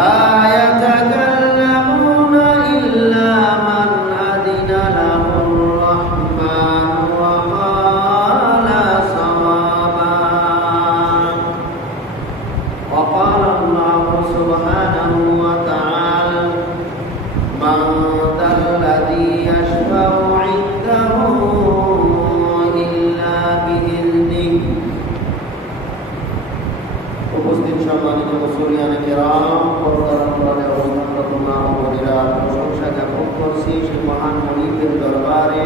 لا يتكلمون إلا من أذن له الرحمن وقال صوابا وقال الله سبحانه وتعالى من ذا الذي يشفع عنده إلا بإذنه উপস্থিত সম্মানিত মুসলিয়ানে কেরাম পর্দার আড়ালে অবস্থানরত মা ও বোনেরা, প্রশংসা জ্ঞাপন করছি সেই মহান মালিকের দরবারে,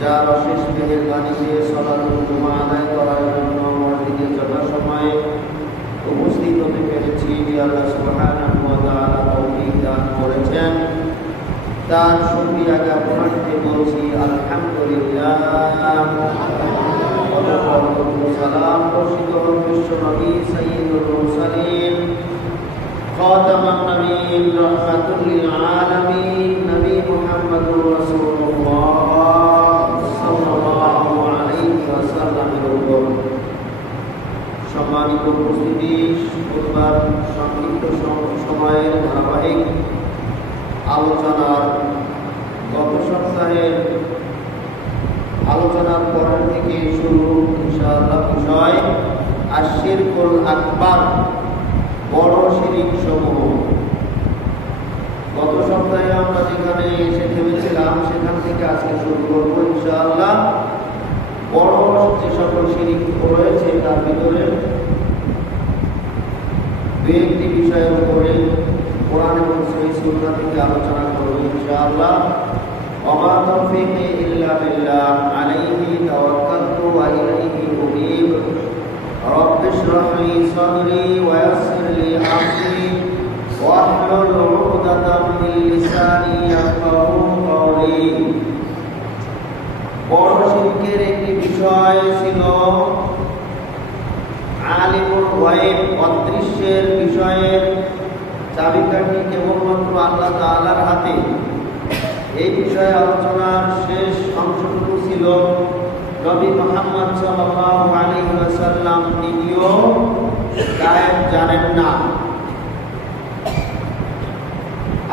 যার অশেষ মেহেরবানিতে সালাতুল জুমা আদায় করার জন্য মসজিদে যথাসময়ে উপস্থিত হতে পেরেছি। আল্লাহ সুবহানাহু ওয়া তাআলা তৌফিক দান করেছেন, তার শুকরিয়া জ্ঞাপনার্থে বলছি আলহামদুলিল্লাহ। সালাম বর্ষিত হোক বিশ্ব নবী সাইয়্যিদুল মুরসালিন খাতামান নবীন রাহমাতুল লিল আলামিন নবী মুহাম্মদুর রাসূলুল্লাহ সাল্লাল্লাহু আলাইহি ওয়াসাল্লামের উপর। সম্মানিত উপস্থিতি, বুধবার সংক্ষিপ্ত সময়ের ধারাবাহিক আলোচনার গত সপ্তাহের আলোচনার পরের থেকে শুরু ইনশাআল্লাহ বিষয় আশিরকুল আকবার, বড় শিরক সমূহ। গত সপ্তাহে আমরা যেখানে এসে থেমেছিলাম সেখান থেকে আজকে শুরু করব ইনশাআল্লাহ। বড় যে সকল শিরক রয়েছে তার ভিতরে দু একটি বিষয়ের উপরে কোরআন এবং সহিহ সুন্নাহ থেকে আলোচনা করব ইনশাআল্লাহ। وما توفيقي إلا بالله عليه توكلت وإليه أنيب رب اشرح لي صدري ويسر لي أمري واحلل عقدة من لساني يفقهوا قولي। বড় শিরকের একটি বিষয় ছিল আলিমুল গায়ব, অদৃশ্যের বিষয়ের চাবিকাঠি কেবলমাত্র আল্লাহ তাআলার হাতে। এই বিষয়ে আলোচনার শেষ অংশটুকু ছিল নবী মুহাম্মদ সাল্লাল্লাহু আলাইহি ওয়াসাল্লাম তিনিও গায়েব জানেন না।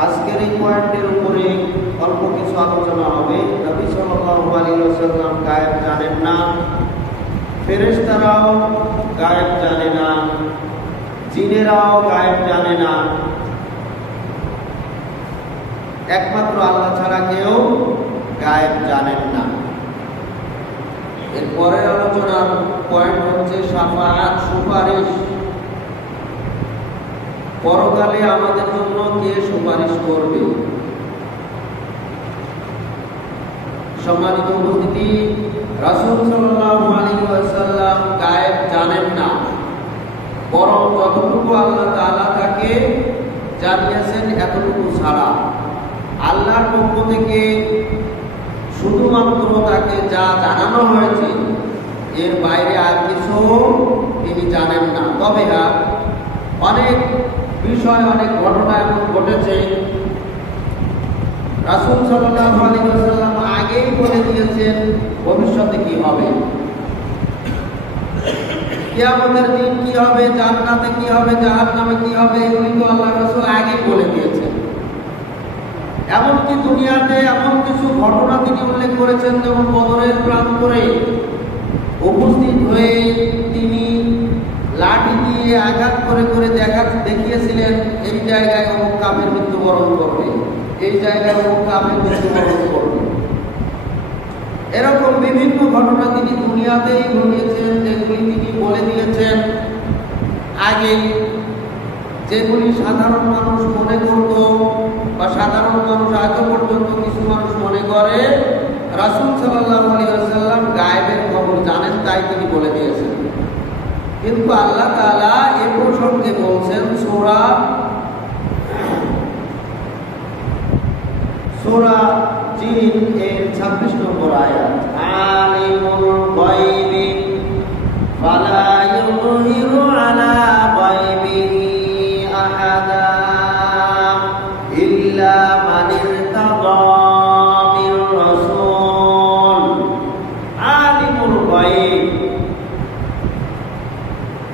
আজকের এই পয়েন্টের উপরে অল্প কিছু আলোচনা হবে। নবী সাল্লাল্লাহু আলাইহি ওয়াসাল্লাম গায়েব জানেন না, ফেরেশতারাও গায়েব জানে না, জিনেরাও গায়েব জানে না, একমাত্র আল্লাহ ছাড়া কেউ গায়েব জানেন না। এরপরের আলোচনার পয়েন্ট হচ্ছে শাফাআত, সুপারিশ। পরকালে আমাদের জন্য কে সুপারিশ করবে? সম্মানিত উপস্থিতি, রাসূল সাল্লাল্লাহু আলাইহি ওয়াসাল্লাম গায়েব জানেন না, বরং যতটুকু আল্লাহ তাআলা তাকে জানিয়েছেন এতটুকু ছাড়া আল্লাহর পক্ষ থেকে শুধুমাত্র তাকে যা জানানো হয়েছে এর বাইরে আর কিছু তিনি জানেন না। তবে অনেক বিষয়, অনেক ঘটনা এমন ঘটেছে রাসূল সাল্লাল্লাহু আলাইহি ওয়াসাল্লাম আগেই বলে দিয়েছেন ভবিষ্যতে কি হবে, কিয়ামতের দিন কি হবে, জান্নাতে কি হবে, জাহান্নামে কি হবে, এগুলি তো আল্লাহর রাসূল আগেই বলে দিয়েছেন। এমনকি দুনিয়াতে এমন কিছু ঘটনা তিনি উল্লেখ করেছেন, যেমন বদরের প্রান্তরে উপস্থিত হয়ে তিনি লাঠি দিয়ে আঘাত করে করে দেখিয়েছিলেন এই জায়গায় অমুক কাফের মৃত্যুবরণ করবে, এই জায়গায় অমুক কাফের মৃত্যুবরণ করবে। এরকম বিভিন্ন ঘটনা তিনি দুনিয়াতেই ঘটিয়েছেন, যেগুলি তিনি বলে দিয়েছেন আগে, যেগুলি সাধারণ মানুষ মনে করত বা সাধারণ মানুষ আগে পর্যন্ত কিছু মানুষ মনে করে রাসূল সাল্লাল্লাহু আলাইহি ওয়াসাল্লাম গায়েবের খবর জানেন, তাই তিনি বলে দিয়েছেন। কিন্তু আল্লাহ তাআলা এই প্রসঙ্গে বলছেন সূরা জিন এর 26 নম্বর আয়াত, আলিমুল গায়বি ফালা ইউযহিরু আলা গায়বিহি আহাদা ইল্লা মান ইরতাদা মির রাসূল। আলিমুল গায়ব,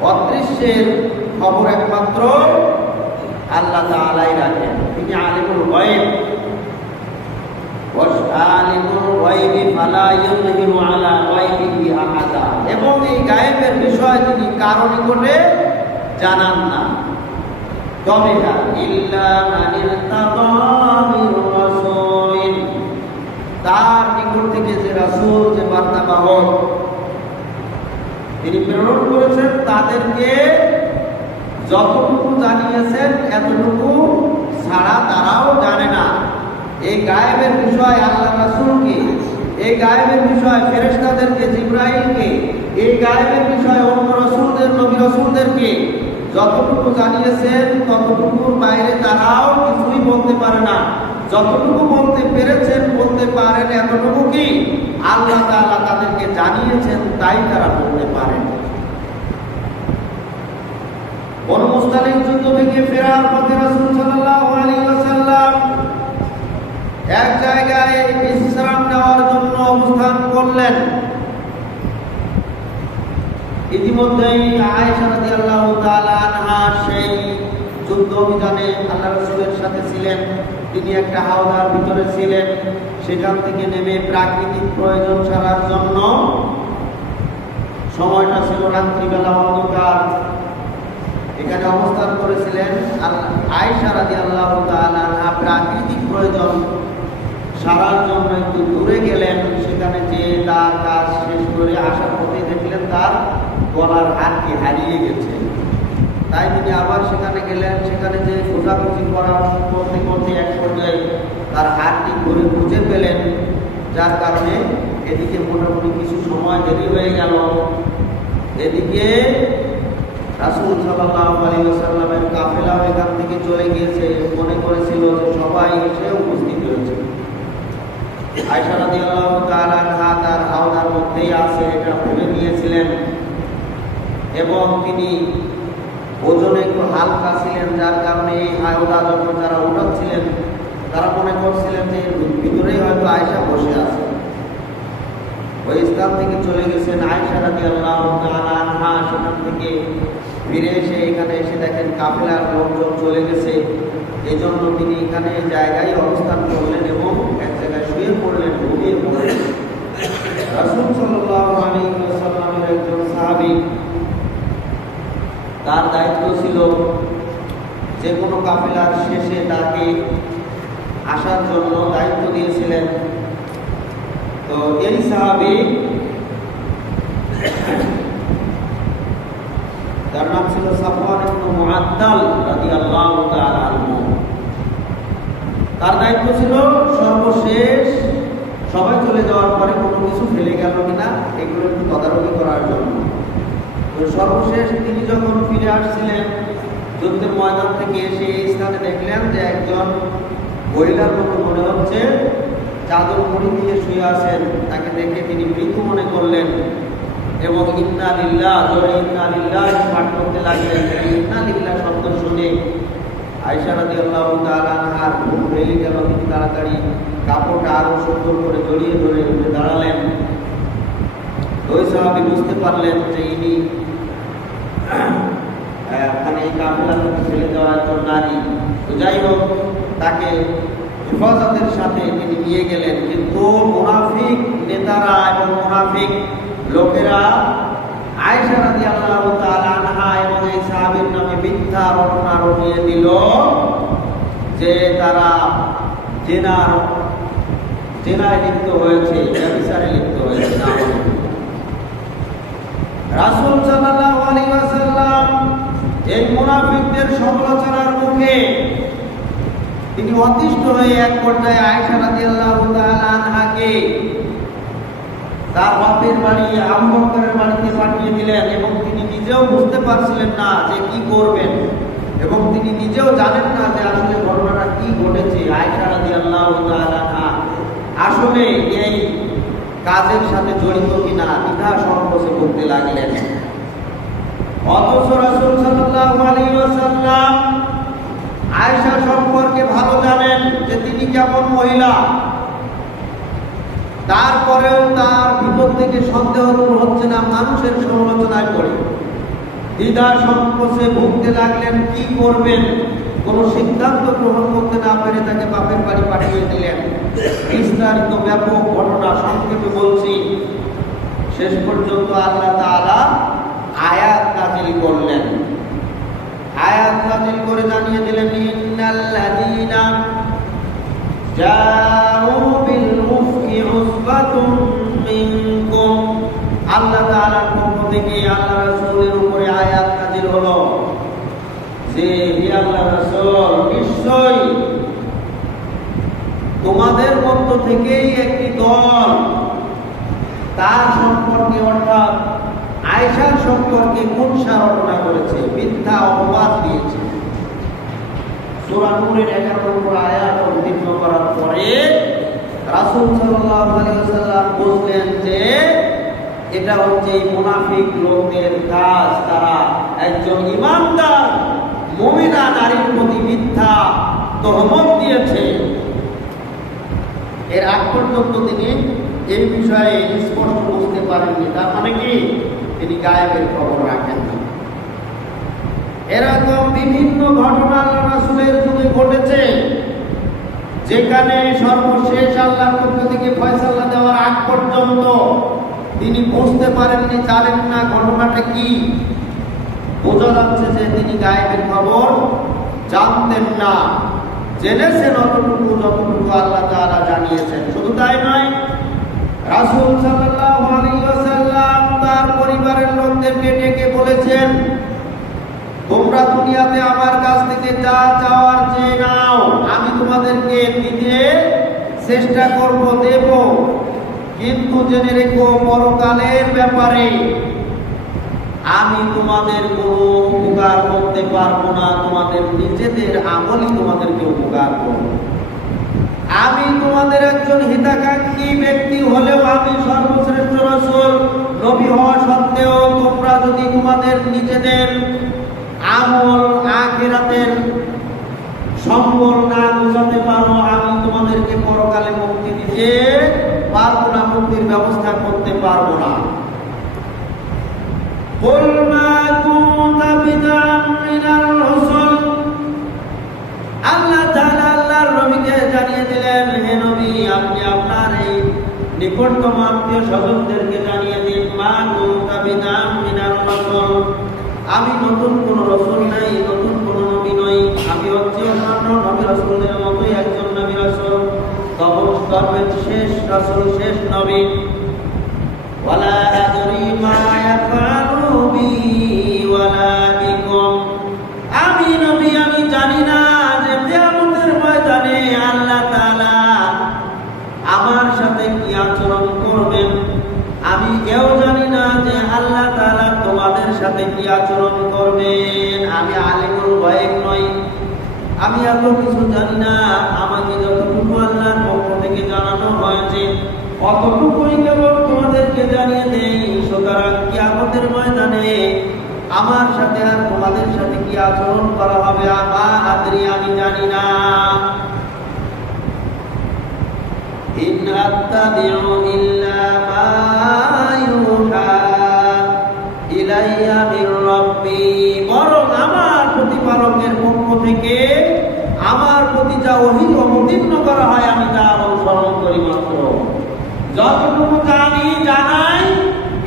অদৃশ্যের খবর একমাত্র আল্লাহ তাআলাই রাখেন। তিনি আলিমুল গায়ব, এবং এই গায়েবের বিষয় তিনি কারো নিকটে জানান না। তবে তার নিকট থেকে যে রাসূল, যে বার্তাবাহক তিনি প্রেরণ করেছেন, তাদেরকে যতটুকু জানিয়েছেন এতটুকু ছাড়া তারাও জানে না। এই গায়েবের বিষয় আল্লাহ রাসূলকে, এই গায়েবের বিষয় ফেরেশতাদেরকে, জিবরাইলকে, এই গায়েবের বিষয় অন্য রাসূলদের, নবী রাসূলদেরকে যতটুকু জানিয়েছেন ততটুকুর বাইরে তারাও কিছুই বলতে পারে না। যতটুকু বলতে পেরেছেন, বলতে পারেন, এতটুকু কি আল্লাহ তাআলা তাদেরকে জানিয়েছেন তাই তারা বলতে পারেন। বনু মুস্তালিক যুদ্ধ থেকে ফেরার পথে রাসূল সাল্লাল্লাহু আলাইহি ওয়াসাল্লাম এক জায়গায় বিশ্রাম নেওয়ার জন্য অবস্থান করলেন। ইতিমধ্যেই আয়েশা রাদিয়াল্লাহু তাআলা আনহা সেই যুদ্ধ অভিযানে আল্লাহ রাসূলের সাথে ছিলেন। তিনি একটা হাওদার ভিতরে ছিলেন। সেখান থেকে নেমে প্রাকৃতিক প্রয়োজন সারার জন্য, সময়টা ছিল রাত্রিবেলা, অন্ধকার, এখানে অবস্থান করেছিলেন। আয়েশা রাদিয়াল্লাহু তাআলা আনহা প্রাকৃতিক প্রয়োজন সারার জন্য একটু দূরে গেলেন। সেখানে যে তার কাজ শেষ করে আসার পথে দেখলেন তার গলার হারটি হারিয়ে গেছে। তাই তিনি আবার সেখানে গেলেন। সেখানে যে খোঁজাখুঁজি করতে করতে এক পর্যায়ে তার হারটি ঘুরে খুঁজে পেলেন, যার কারণে এদিকে মোটামুটি কিছু সময় দেরি হয়ে গেল। এদিকে রাসূল সাল্লাল্লাহু আলাইহি ওয়াসাল্লামের কাফেলাও এখান থেকে চলে গিয়েছে। মনে করেছিল যে সবাই এসে উপস্থিত হয়েছে। আয়েশা রাদিয়াল্লাহু তাআলা আনহা তার হাওদার মধ্যেই আছে এটা ভেবে নিয়েছিলেন, এবং তিনি ওজনে একটু হালকা ছিলেন, যার কারণে এই হাওদা যখন যারা উঠাচ্ছিলেন তারা মনে করছিলেন যে ভিতরেই হয়তো আয়েশা বসে আছে। ওই স্থান থেকে চলে গেছেন আয়েশা রাদিয়াল্লাহু তাআলা আনহা। সেখান থেকে ফিরে এসে এখানে এসে দেখেন কাফেলার লোকজন চলে গেছে। এই জন্য তিনি এখানে জায়গায় অবস্থান করলেন এবং এক জায়গায় শুয়ে পড়লেন, ঘুমিয়ে পড়লেন। রাসূল সাল্লাল্লাহু আলাইহি ওয়াসাল্লামের একজন সাহাবী, তার দায়িত্ব ছিল যে কোনো কাফেলার শেষে তাকে আসার জন্য দায়িত্ব দিয়েছিলেন। তো এই সাহাবী, তার নাম ছিল সাফওয়ান ইবনে মুআত্তাল রাদিয়াল্লাহু তাআলা আনহু। তার দায়িত্ব ছিল সর্বশেষ সবাই চলে যাওয়ার পরে কোনো কিছু ফেলে গেল কিনা এগুলো একটু তদারকি করার জন্য। তো সর্বশেষ তিনি যখন ফিরে আসছিলেন যুদ্ধের ময়দান থেকে এসে এই স্থানে দেখলেন যে একজন মহিলার মতো মনে হচ্ছে, চাদর মুড়ি দিয়ে শুয়ে আছেন। তাকে দেখে তিনি মৃত মনে করলেন এবং ইন্না লিল্লাহ, জোরে ইন্না লিল্লাহ পাঠ করতে লাগলেন। ইন্না লিল্লাহ শব্দ শুনে আয়েশা রাদিয়াল্লাহু তাআলা আনহার ঘুম ভেঙে গেল। তিনি তাড়াতাড়ি কাপড়টা আরো সুন্দর করে জড়িয়ে ধরে উঠে দাঁড়ালেন। ওই সাহাবী বুঝতে পারলেন যে ইনি মানে এই কাফেলা থেকে ফেলে দেওয়া একজন নারী। তো যাই হোক, তাকে হেফাজতের সাথে তিনি নিয়ে গেলেন। কিন্তু মুনাফিক নেতারা এবং মুনাফিক লোকেরা আয়েশা রাদিয়াল্লাহু তাআলা আনহা এবং এই সাহাবীর নামে মিথ্যা রটনা রটিয়ে দিল যে তারা জেনায় লিপ্ত হয়েছে, ব্যভিচারে লিপ্ত হয়েছে। রাসূল সাল্লাল্লাহু আলাইহি ওয়াসাল্লাম এই মুনাফিকদের সমালোচনার মুখে তিনি অতিষ্ঠ হয়ে এক পর্যায়ে আয়েশা রাদিয়াল্লাহু তাআলা আনহাকে তার বাপের বাড়ি আবু বকরের বাড়িতে পাঠিয়ে দিলেন এবং তিনি নিজেও বুঝতে পারছিলেন না যে কি করবেন, এবং তিনি নিজেও জানেন না যে আসলে ঘটনাটা কি ঘটেছে। আয়েশা রাদিয়াল্লাহু তাআলা আনহা আসলে এই কাজের সাথে জড়িত কিনা দ্বিধা সংকোচে করতে লাগলেন। অথচ রাসূল সাল্লাল্লাহু আলাইহি ওয়াসাল্লাম আয়েশা সম্পর্কে ভালো জানেন যে তিনি কেমন মহিলা। তারপরেও তার ভিতর থেকে সন্দেহ দূর হচ্ছে না, মানুষের সমালোচনায় পড়ে দ্বিধা সংকোচে ভুগতে লাগলেন। কি করবেন, কোনো সিদ্ধান্ত গ্রহণ করতে না পেরে তাকে বাপের বাড়ি পাঠিয়ে দিলেন। বিস্তারিত ব্যাপক ঘটনা সংক্ষেপে বলছি। শেষ পর্যন্ত আল্লাহ তাআলা আয়াত নাযিল করলেন। আয়াত নাযিল করে জানিয়ে দিলেন, ইন্নাল্লাযীনা জাউ বিল মুফকি উসবাতুম মিনকুম। আল্লাহ তাআলার পক্ষ থেকে আল্লাহ রাসূলের উপরে আয়াত নাযিল হলো যে, হে আল্লাহ রাসূল, নিশ্চয়ই তোমাদের মধ্য থেকেই একটি দল তার সম্পর্কে অর্থাৎ আয়েশার সম্পর্কে কুৎসা রটনা করেছে, মিথ্যা অপবাদ দিয়েছে। সূরা নূরের 11 নম্বর আয়াত অবতীর্ণ করার পরে রাসূল সাল্লাল্লাহু আলাইহি ওয়াসাল্লাম বুঝলেন যে এটা হচ্ছে মুনাফিক লোকদের কাজ। তারা একজন ঈমানদার মুমিনা নারীর প্রতি মিথ্যা তহমত দিয়েছে। এর আগ পর্যন্ত তিনি এই বিষয়ে স্পষ্ট বুঝতে পারেননি। তার মানে কি, তিনি গায়েবের খবর রাখেন না। এরকম বিভিন্ন ঘটনা আল্লাহ রাসূলের যুগে ঘটেছে, যেখানে সর্বশেষ আল্লাহর পক্ষ থেকে ফয়সালা দেওয়ার আগ পর্যন্ত তিনি বুঝতে পারেননি, জানেন না ঘটনাটা কি। বোঝা যাচ্ছে যে তিনি গায়েবের খবর জানতেন না, জেনেছেন অতটুকু যতটুকু আল্লাহ তাআলা জানিয়েছেন। শুধু তাই নয়, রাসূল সাল্লাল্লাহু আলাইহি ওয়াসাল্লাম তার পরিবারের লোকদেরকে ডেকে বলেছেন, তোমরা দুনিয়াতে আমার কাছ থেকে যা চাওয়ার চেয়ে নাও, আমি তোমাদেরকে দিতে চেষ্টা করব, দেব। কিন্তু জেনে রেখো, পরকালের ব্যাপারে আমি তোমাদের কোনো উপকার করতে পারবো না। তোমাদের নিজেদের আমলই তোমাদেরকে উপকার করবে। আমি তোমাদের একজন হিতাকাঙ্ক্ষী ব্যক্তি হলেও আমি সর্বশ্রেষ্ঠ রাসূল নবী হওয়া সত্ত্বেও তোমরা যদি তোমাদের নিজেদের আমল আখিরাতের সম্বল না বোঝাতে পারো, আমি তোমাদেরকে পরকালে মুক্তি দিতে পারবো না, মুক্তির ব্যবস্থা করতে পারবো না। قُلْ مَا كُنْتَ بِدْعًا مِنَ الرُّسُلِ। আল্লাহ তাআলা আল্লাহর নবীকে জানিয়ে দিলেন, হে নবী, আপনি আপনার এই নিকটতম আত্মীয় স্বজনদেরকে জানিয়ে দিন, মা কুনতা বিদআন মিনার রাসূল, আমি নতুন কোন রাসূল নাই, নতুন কোন নবী নই। আমি হচ্ছি অন্যান্য নবী রাসূলদের মতোই একজন নবী রাসূল, তবে শেষ রাসূল, শেষ নবী। ওয়ালা আদরি মা ইয়াফআলু বি ওয়ালা বিকুম। আমি নবী, আমি জানি না যে কিয়ামতের ময়দানে আল্লাহ তাআলা আমার সাথে কি আচরণ করবেন। আমি এও জানি না যে আল্লাহ তাআলা তোমাদের সাথে কি আচরণ করবেন। আমি আলিমুল গায়ব নই, আমি এত কিছু জানি না। আমাকে যতটুকু আল্লাহর পক্ষ থেকে জানানো হয়েছে অতটুকুই কেবল তোমাদেরকে জানিয়ে দেই। সুতরাং কিয়ামতের ময়দানে আমার সাথে আর তোমাদের সাথে কি আচরণ করা হবে আমা আদরি, আমি জানি না। ইন আত্তাবিউ ইল্লা মা ইউহা ইলাইয়া মির রাব্বি। বরং আমার প্রতিপালকের পক্ষ থেকে আমার প্রতি যা ওহী অবতীর্ণ করা হয় আমি তা অনুসরণ করি মাত্র। যতটুকু জানি, জানাই,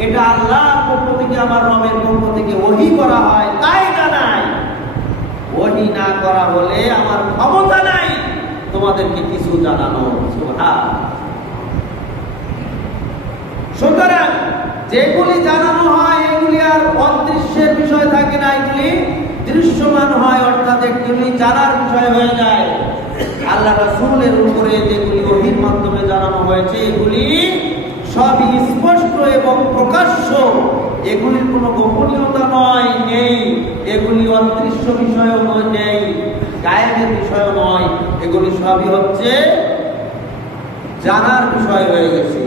এটা আল্লাহর পক্ষ থেকে, আমার রবের পক্ষ থেকে ওহী করা হয়, তাই জানাই। ওহী না করা হলে আমার ক্ষমতা নাই তোমাদেরকে কিছু জানানো। সুতরাং যেগুলি জানানো হয় এগুলি আর অদৃশ্যের বিষয় থাকে না, এগুলি দৃশ্যমান হয়, অর্থাৎ এগুলি জানার বিষয় হয়ে যায়। আল্লাহ রাসূলের উপরে যেগুলি ওহীর মাধ্যমে জানানো হয়েছে এগুলি সবই স্পষ্ট এবং প্রকাশ্য, এগুলির কোনো গোপনীয়তা নয়, নেই। এগুলি অদৃশ্য বিষয়ও নয়, নেই, গায়েবের বিষয় নয়। এগুলি সবই হচ্ছে জানার বিষয় হয়ে গেছে।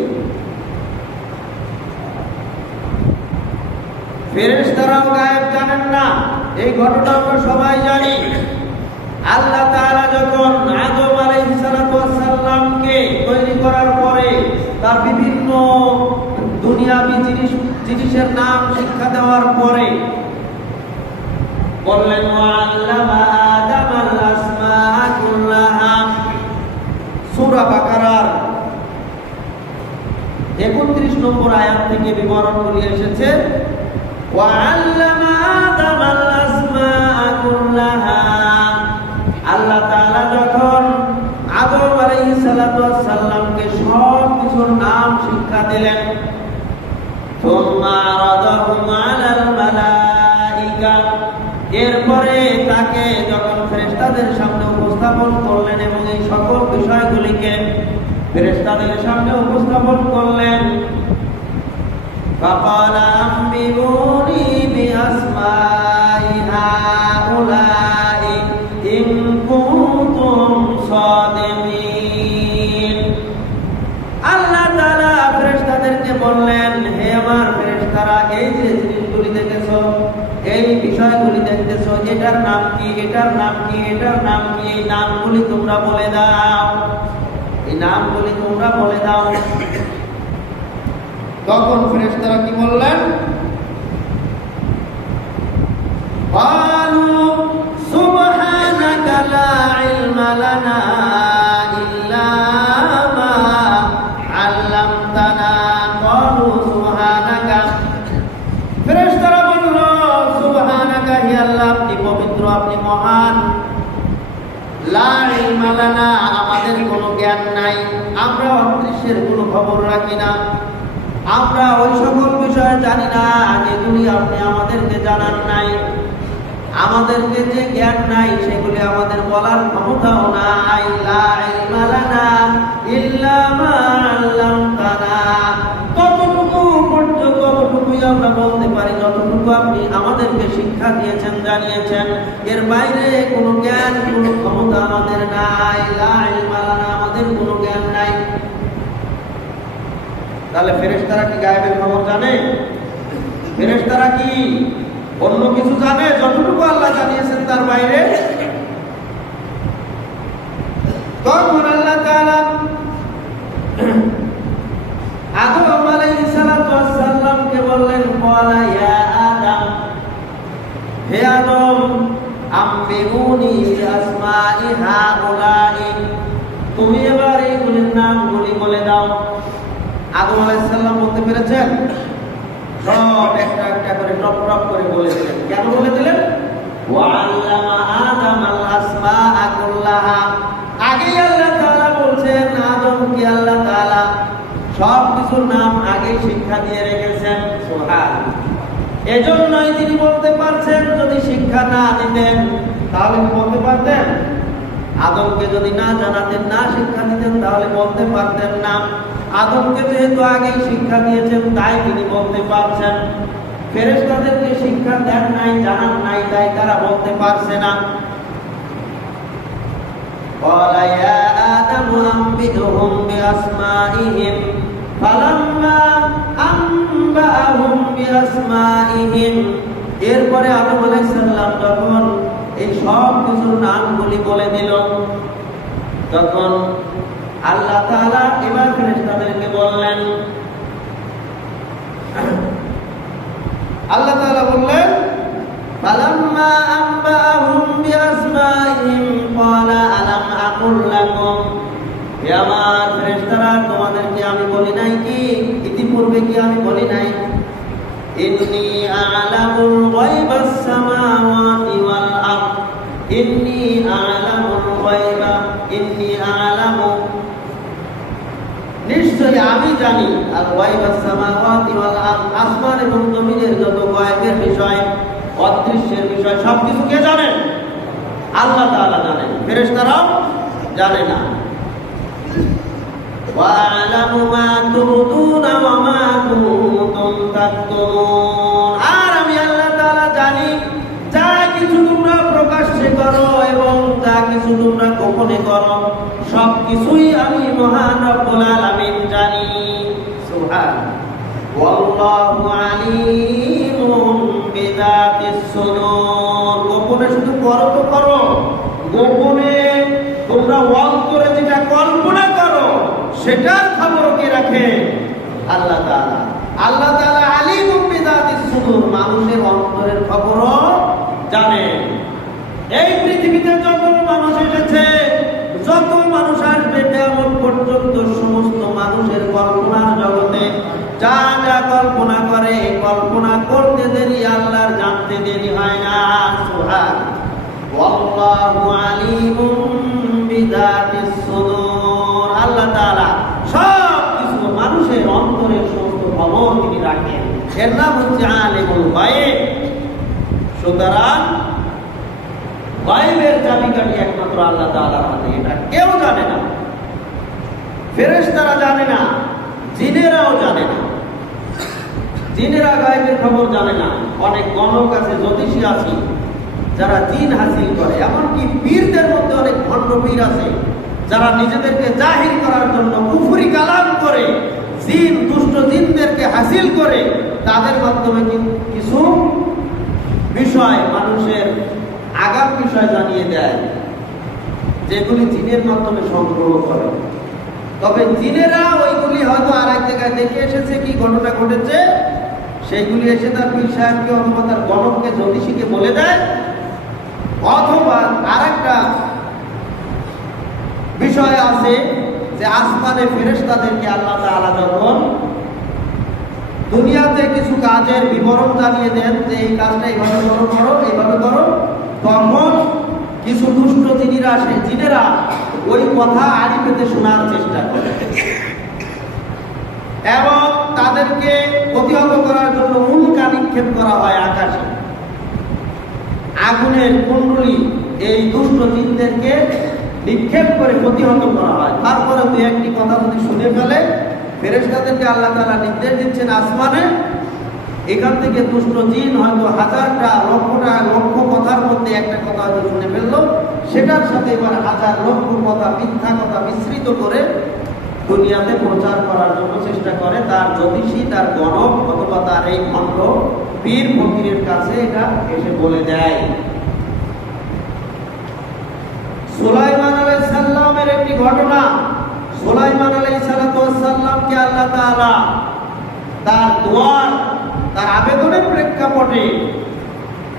ফেরেশতারাও গায়েব জানেন না, এই ঘটনা আমরা সবাই জানি। আল্লাহ তাআলা যখন আদম আলাইহিস সালাতু ওয়াস সালামকে তৈরি করার পরে তার বিভিন্ন দুনিয়াবি জিনিসের নাম শিক্ষা দেওয়ার পরে বললেন, ওয়া আল্লামা আদাম আল নম্বর আয়াত থেকে বিবরণগুলি এসেছে। ওয়াআল্লামা আদামাল আসমাআ কুল্লাহা, আল্লাহ তাআলা যখন আদম আলাইহিস সালাতু ওয়াস সালামকে সব কিছুর নাম শিক্ষা দিলেন, সুম্মা আরাদাহুম আলাল মালাইকা, এরপরে তাকে যখন ফেরেশতাদের সামনে উপস্থাপন করলেন এবং এই সকল বিষয়গুলিকে ফেরেশতাদের সামনে উপস্থাপন করলেন, ফাকালা আম্বিউনি বিআসমাই হাউলাই ইন কুনতুম সাদিকিন। আল্লাহ তাআলা ফেরেশতাদেরকে বললেন, হে আমার ফেরেশতারা, এই যে জিনিসগুলি দেখেছো, এই বিষয়গুলি দেখতেছো, এটার নাম কি, এটার নাম কি, এটার নাম কি, এই নামগুলি তোমরা বলে দাও, এই নামগুলি তোমরা বলে দাও। তখন ফেরেশতারা কি বললেন? ক্বালু সুবহানাকা লা ইলমা লানা ইল্লা মা আল্লামতানা। ক্বালু সুবহানাকা, ফেরেশতারা বলল, সুবহানাকা, হে আল্লাহ, আপনি পবিত্র, আপনি মহান। লা ইলমা লানা, আমাদের কোনো জ্ঞান নাই, আমরা অদৃশ্যের কোনো খবর রাখি না, আমরা ওই সকল বিষয় জানি না যেগুলি আপনি আমাদেরকে জানান নাই। আমাদেরকে যে জ্ঞান নাই সেগুলি আমাদের বলার ক্ষমতাও নাই। লা ইলমা লানা ইল্লা মা আল্লামতানা, ততটুকুই আমরা বলতে পারি যতটুকু আপনি আমাদেরকে শিক্ষা দিয়েছেন, জানিয়েছেন। এর বাইরে কোনো জ্ঞান, কোনো ক্ষমতা আমাদের নাই। লা ইলমা লানা, আমাদের কোনো জ্ঞান নাই। তাহলে ফেরেশতারা কি গায়েবের খবর জানে? ফেরেশতারা কি অন্য কিছু জানে যতটুকু আল্লাহ জানিয়েছেন তার বাইরে? তখন আল্লাহ তাআলা আদম আলাইহিস সালাতু ওয়াস সালামকে বললেন, ক্বালা ইয়া আদম, হে আদম, আম্বিউনি বিআসমাই হাউলাই, তুমি এবার এইগুলির নামগুলি বলে দাও। আদম আলাইহিস সালাম বলতে পেরেছেন? সব একটা একটা করে টপ টপ করে বলেছেন। কেন বলে দিলেন? ওয়াআল্লামা আদামাল আসমাআ কুল্লাহা, আগেই আল্লাহ তাআলা বলছেন আদমকে আল্লাহ তাআলা সব কিছুর নাম আগেই শিক্ষা দিয়ে রেখেছেন। সুবহানাল্লাহ। এজন্যই তিনি বলতে পারছেন, যদি শিক্ষা না দিতেন তাহলে কি বলতে পারতেন? আদমকে যদি না জানাতেন, না শিক্ষা দিতেন, তাহলে বলতে পারতেন না। আদমকে যেহেতু আগেই শিক্ষা দিয়েছেন তাই তিনি বলতে পারছেন। ফেরেশতাদেরকে শিক্ষা দেন নাই, জানান নাই, তাই তারা বলতে পারছে না। ক্বালা ইয়া আদামু আম্বিহুম বিআসমাইহিম, ফালাম্মা আনবাআহুম বিআসমাইহিম, এরপরে আদম আলাইহিস সালাম যখন এই সব কিছুর নামগুলি বলে দিল, তখন আল্লাহ তাআলা এবার ফেরেশতাদেরকে বললেন, আল্লাহ তাআলা বললেন, ফালাম্মা আনবাআহুম বিআসমাইহিম ক্বালা আলাম আকুল লাকুম, হে আমার ফেরেশতারা, তোমাদেরকে আমি বলি নাই কি, ইতিপূর্বে কি আমি বলি নাই, ইন্নী আ'লামুল গায়বাস সামাওয়াতি ওয়াল আরদ, ইন্নী আ'লামুল গায়বা, ইন্নী আ'লামু, নিশ্চয়ই আমি জানি, আল গায়বাস সামাওয়াতি ওয়াল আরদ, আসমান এবং জমিনের যত গায়বের বিষয়, অদৃশ্যের বিষয়, সব কিছু কে জানেন? আল্লাহ তাআলা জানেন, ফেরেশতারাও জানে না। ওয়া আ'লামু মা তুবদুনা ওয়া মা কুনতুম তাকতুমুন, আর আমি আল্লাহ তাআলা জানি যা কিছু তোমরা প্রকাশ্যে করো এবং যা কিছু তোমরা গোপনে করো, সব কিছুই আমি মহান রব্বুল আলামিন জানি। সুবহানাল্লাহ। ওয়াল্লাহু আলীমুম বিযাতিস সুদূর, গোপনে শুধু করো তো করো, গোপনে তোমরা অন্তরে যেটা কল্পনা করো সেটার খবর কে রাখে? আল্লাহ তাআলা। আল্লাহ তাআলা আলীমুম বিযাতিস সুদূর, মানুষের অন্তরের খবরও জানেন। এই পৃথিবীতে যত মানুষ এসেছে, যত মানুষ আসবে কিয়ামত পর্যন্ত, সমস্ত মানুষের কল্পনার জগতে যা যা কল্পনা করে, কল্পনা করতে দেরি আল্লাহর জানতে দেরি হয় না। সুবহান ওয়াল্লাহু আলিমুম বিযাতিস সুদূর। আল্লাহ তাআলা সব কিছু মানুষের অন্তরের সমস্ত খবর তিনি রাখেন। এর নাম হচ্ছে আলিমুল গায়ব। সুতরাং গায়বের চাবিকাঠি একমাত্র আল্লাহ তাআলার হাতে, এটা কেউ জানে না। ফেরেশতারা জানে না, জিনেরাও জানে না। জিনেরা গায়বের খবর জানে না। অনেক গণক আছে, জ্যোতিষী আছে যারা জিন হাসিল করে। এমনকি পীরদের মধ্যে অনেক ভণ্ড পীর আছে যারা নিজেদেরকে জাহির করার জন্য কুফরি কালাম করে জিন, দুষ্ট জিনদেরকে হাসিল করে তাদের মাধ্যমে কিছু বিষয় মানুষের আগাম বিষয় জানিয়ে দেয়, যেগুলি জিনের মাধ্যমে সংগ্রহ করে। তবে জিনেরা ওইগুলি হয়তো আর এক জায়গায় দেখে এসেছে, কি ঘটনা ঘটেছে সেইগুলি এসে তার পীর সাহেবকে অথবা তার গণককে, জ্যোতিষীকে বলে দেয়। অথবা আর একটা বিষয় আছে যে আসমানে ফেরেশতাদেরকে আল্লাহ তাআলা যখন দুনিয়াতে কিছু কাজের বিবরণ জানিয়ে দেন যে এই কাজটা এইভাবে করো, এইভাবে করো, তখন কিছু দুষ্ট জিনেরা ওই কথা আড়ি পেতে শোনার চেষ্টা করে এবং তাদেরকে প্রতিহত করার জন্য উল্কা নিক্ষেপ করা হয় আকাশে। আগুনের কুণ্ডলী এই দুষ্ট জিনদেরকে নিক্ষেপ করে প্রতিহত করা হয়। তারপরে দুই একটি কথা যদি শুনে ফেলে, ফেরেশতাদেরকে আল্লাহ তাআলা নির্দেশ দিচ্ছেন আসমানে, এখান থেকে দুষ্ট জিন হয়তো হাজারটা, লক্ষ কথার মধ্যে একটা কথা হয়তো শুনে ফেললো, সেটার সাথে এবার হাজার লক্ষ কথা, মিথ্যা কথা মিশ্রিত করে দুনিয়াতে প্রচার করার জন্য চেষ্টা করে। তার জ্যোতিষী, তার গণক অথবা তার এই ভণ্ড পীর ফকিরের কাছে এটা এসে বলে দেয়। সুলাইমান আলাইহিস সালামের একটি ঘটনা। সুলাইমান আলাইহিস সালামকে আল্লাহ তাআলা তার দোয়ার, তার আবেদনের প্রেক্ষাপটে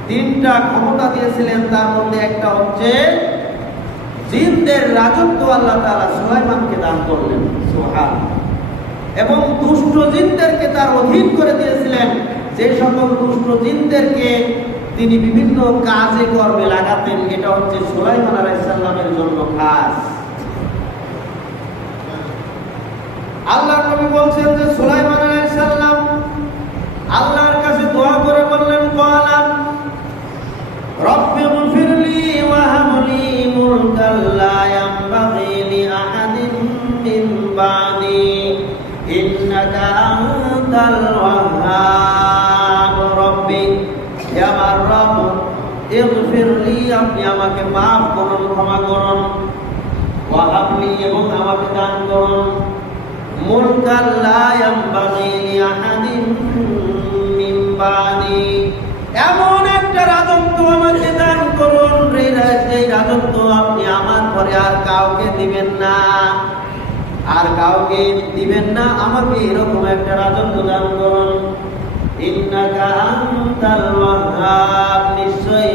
তিনটা ক্ষমতা দিয়েছিলেন। তার মধ্যে একটা হচ্ছে জিনদের রাজত্ব আল্লাহ তাআলা সুলাইমানকে দান করলেন। সুবহান। এবং দুষ্ট জিনদেরকে তার অধীন করে দিয়েছিলেন, যে সকল দুষ্ট জিনদেরকে তিনি বিভিন্ন কাজে কর্মে লাগাতেন। এটা হচ্ছে সুলাইমান আলাইহিস সালামের জন্য খাস। আল্লাহর নবী বলছেন যে সুলাইমান আলাইহিস সালাম আল্লাহর কাছে দোয়া করে বললেন, ক্বালা রব্বি গফিরলি ওয়া হাবলি মুলকাল লা ইয়ানবাগি লি আহাদিন মিন বাদি ইন্নাকা আনতাল ওয়াহ্হাব। রব্বি, হে আমার রব, ইগফিরলি, আপনি আমাকে মাফ করুন, ক্ষমা করুন, ওয়া হাবলি, এবং আমাকে দান করুন, মুলকাল লা ইয়ানবাগি লি আহাদিন মিন বাদি, এমন একটা রাজত্ব আমাকে দান করুন, যে রাজত্ব আপনি আমার পরে আর কাউকে দিবেন না, আর কাউকে দিবেন না, আমাকে এরকম একটা রাজত্ব দান করুন। ইন্নাকা আনতাল ওয়াহ্হাব, নিশ্চয়ই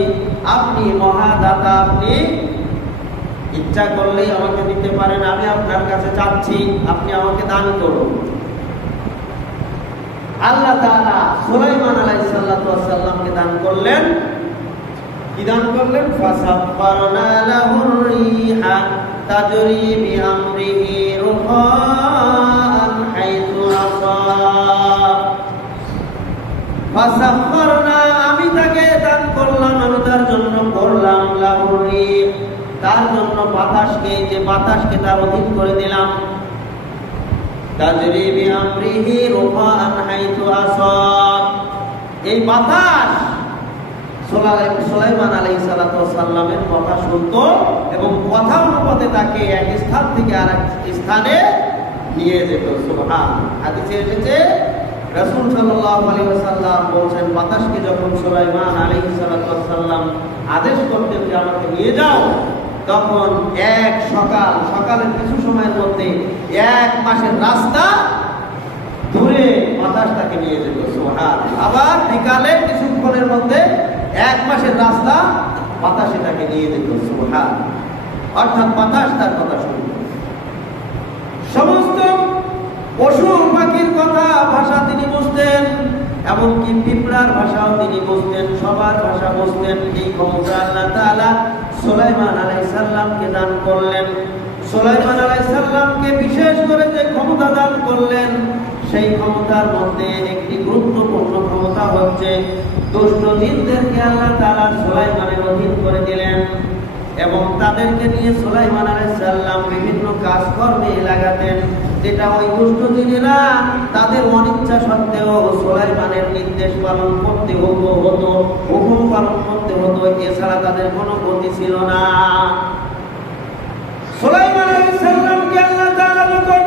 আপনি মহাদাতা, আপনি ইচ্ছা করলেই আমাকে দিতে পারেন। আমি আপনার কাছে চাচ্ছি, আপনি আমাকে দান করুন। আল্লাহ তাআলা সুলাইমান আলাইহিস সালামকে দান করলেন। কি দান করলেন? ফাসাখখারনা লাহুর রিহা তাজরি বিআমরিহি রুখাআন হাইতু আসাব। ফাসাখখারনা, আমি তাকে দান করলাম, আমি তার জন্য করলাম, লাহুর রিহ, তার জন্য বাতাসকে, যে বাতাসকে তার অধীন করে দিলাম, তাজরি বিআমরিহি রুখাআন হাইতু আসাব। এই বাতাস সুলাইমান আলাইহিস সালামের কথা শুনতো এবং কথা অনুপাতে তাকে এক স্থান থেকে আরেক স্থানে নিয়ে যেত। সুবহান। হাদিসে এসেছে রাসূল সাল্লাল্লাহু আলাইহি ওয়াসাল্লাম বলেন, বাতাসকে যখন সুলাইমান আলাইহিস সালাম আদেশ করতেন যে আমাকে নিয়ে যাও, তখন এক সকালের কিছু সময়ের মধ্যে 1 মাসের রাস্তা দূরে বাতাস তাকে নিয়ে যেত। সুবহান। আবার বিকালে কিছুক্ষণের মধ্যে 1 মাসের রাস্তা বাতাসে তাকে নিয়ে যেত। সুবহান। অর্থাৎ বাতাস তার কথা শুনত। সমস্ত পশু পাখির কথা ভাষা তিনি বুঝতেন, এমনকি পিঁপড়ার ভাষাও তিনি বুঝতেন, সবার ভাষা বুঝতেন। এই ক্ষমতা আল্লাহ তাআলা সুলাইমান আলাইহিস সালামকে দান করলেন। সুলাইমান আলাইহিস সালামকে বিশেষ করে যে ক্ষমতা দান করলেন, সেই ক্ষমতার মধ্যে একটি গুরুত্বপূর্ণ ক্ষমতা হচ্ছে দুষ্ট জিনদেরকে আল্লাহ তাআলা সুলাইমানের অধীন করে দিলেন এবং তাদেরকে নিয়ে সুলাইমান আলাইহিস সালাম বিভিন্ন কাজকর্মে লাগাতেন, যেটা ওই দুষ্ট জিনেরা তাদের অনিচ্ছা সত্ত্বেও সুলাইমানের নির্দেশ পালন করতে হতো, হুকুম পালন করতে হতো, এছাড়া তাদের কোনো গতি ছিল না। সুলাইমান আলাইহিস সালামকে আল্লাহ তাআলা যখন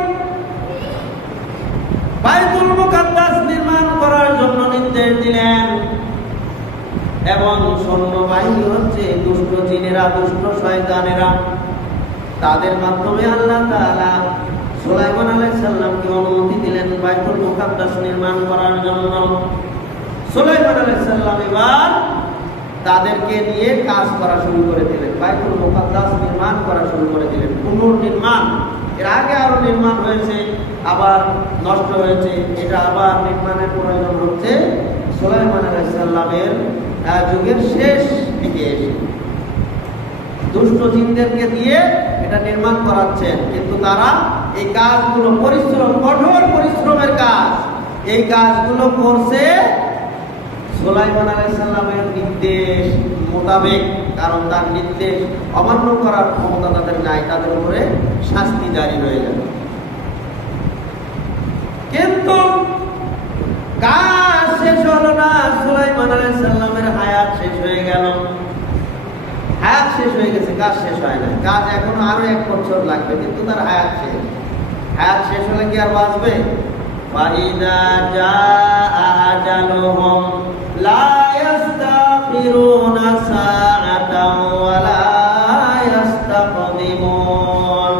বাইতুল মুকাদ্দাস নির্মাণ করার জন্য নির্দেশ দিলেন এবং সৈন্যবাহিনী হচ্ছে দুষ্ট জিনেরা, দুষ্ট শয়তানেরা, তাদের মাধ্যমে আল্লাহ তাআলা সুলাইমান আলাইহিস সালামকে অনুমতি দিলেন বাইতুল মুকাদ্দাস নির্মাণ করার জন্য। সুলাইমান আলাইহিস সালাম এবার তাদেরকে নিয়ে কাজ করা শুরু করে দিলেন, বাইতুল মুকাদ্দাস নির্মাণ করা শুরু করে দিলেন, পুনর্নির্মাণ। এর আগে আরো নির্মাণ হয়েছে, আবার নষ্ট হয়েছে, এটা আবার নির্মাণের প্রয়োজন হচ্ছে সুলাইমান আলাইহিস সালামের যুগের শেষ দিকে এসে। দুষ্ট জিনদেরকে দিয়ে এটা নির্মাণ করাচ্ছেন, কিন্তু তারা এই কাজগুলো পরিশ্রম, কঠোর পরিশ্রমের কাজ, এই কাজগুলো করছে সুলাইমান আলাইহিস সালামের নির্দেশ মোতাবেক, কারণ তার নির্দেশ অমান্য করার ক্ষমতা তাদের নাই, তাদের উপরে শাস্তি জারি হয়ে যাবে। কিন্তু কাজ শেষ হলো না, সুলাইমান আলাইহিস সালামের হায়াত শেষ হয়ে গেল। হায়াত শেষ হয়ে গেছে, কাজ শেষ হয় না, কাজ এখনো আরো 1 বছর লাগবে, কিন্তু তার হায়াত শেষ। হায়াত শেষ হলে কি আর বাঁচবে? ফাইদা জাআ আজালুহুম লা ইস্তাখিরুনা সাআতান ওয়া লা ইস্তাকদিমুন।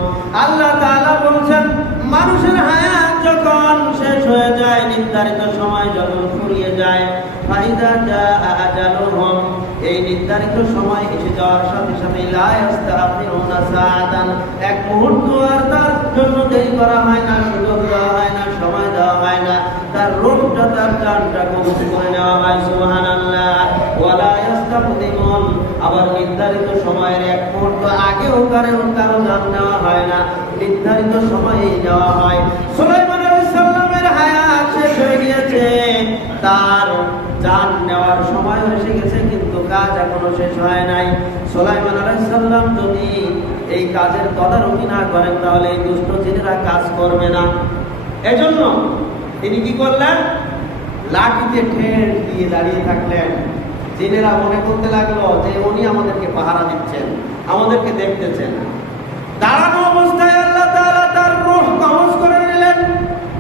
আল্লাহ তাআলা বলেন, মানুষের হায়াত যখন শেষ হয়ে যায়, নির্ধারিত সময় যখন ফুরিয়ে যায়, ফাইদা জাআ আজালুহুম, এই নির্ধারিত সময় এসে যাওয়ার সাথে সাথে লা ইস্তাখিরুনা সাআতান, 1 মুহূর্ত আর তার জন্য দেরি করা হয় না, সুযোগ দেওয়া হয় না, সময় দেওয়া হয় না, তার রূপটা, তার জানটা কবজ করে নেওয়া হয়। সুবহানাল্লাহ। ওয়ালা ইস্তাকদিমুন, আবার নির্ধারিত সময়ের 1 মুহূর্ত আগেও কারো জান নেওয়া হয় না, নির্ধারিত সময়েই নেওয়া হয়। সুলাইমান আলাইহিস সালামের হায়াত শেষ হয়ে গিয়েছে, তার জান নেওয়ার সময় এসে গেছে, কিন্তু কাজ এখনো শেষ হয় নাই। সুলাইমান আলাইহিস সালাম যদি এই কাজের তদারকি না করেন, তাহলে এই দুষ্ট জিনেরা কাজ করবে না। এজন্য তিনি কি করলেন? লাঠিতে ঠেল দিয়ে দাঁড়িয়ে থাকলেন। জিনেরা মনে করতে লাগলো যে উনি আমাদেরকে পাহারা দিচ্ছেন, আমাদেরকে দেখতেছেন। দাঁড়ানো অবস্থায় আল্লাহ তাআলা তার রূহ কবজ করে নিলেন,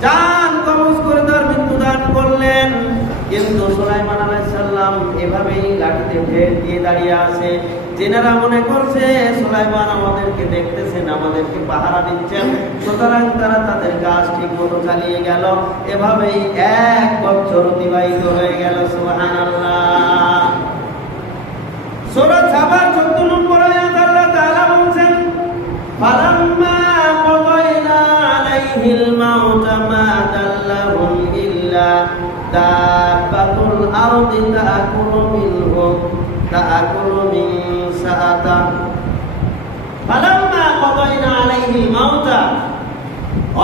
জান কবজ করে তার মৃত্যু দান করলেন। কিন্তু সুলাইমান আলাইহিস সালাম এভাবেই লাঠিতে ঠেল দিয়ে দাঁড়িয়ে আছে। জিনেরা মনে করছে সুলাইমান আমাদেরকে দেখতেছেন, আমাদেরকে পাহারা দিচ্ছেন, সুতরাং তারা তাদের কাজ ঠিক মতো চালিয়ে গেল। এভাবেই 1 বছর অতিবাহিত হয়ে গেল। সুবহানাল্লাহ। সূরা সাবার 14 নম্বর আয়াত আল্লাহ তাআলা বলেন, ফালাম্মা কাদাইনা আলাইহিল মাউতা মা দাল্লাহুম ইল্লা দাব্বাতুল আরদি তাআকুলু মিন সাআতা। ফালাম্মা কাদাইনা আলাইহিল মাউতা,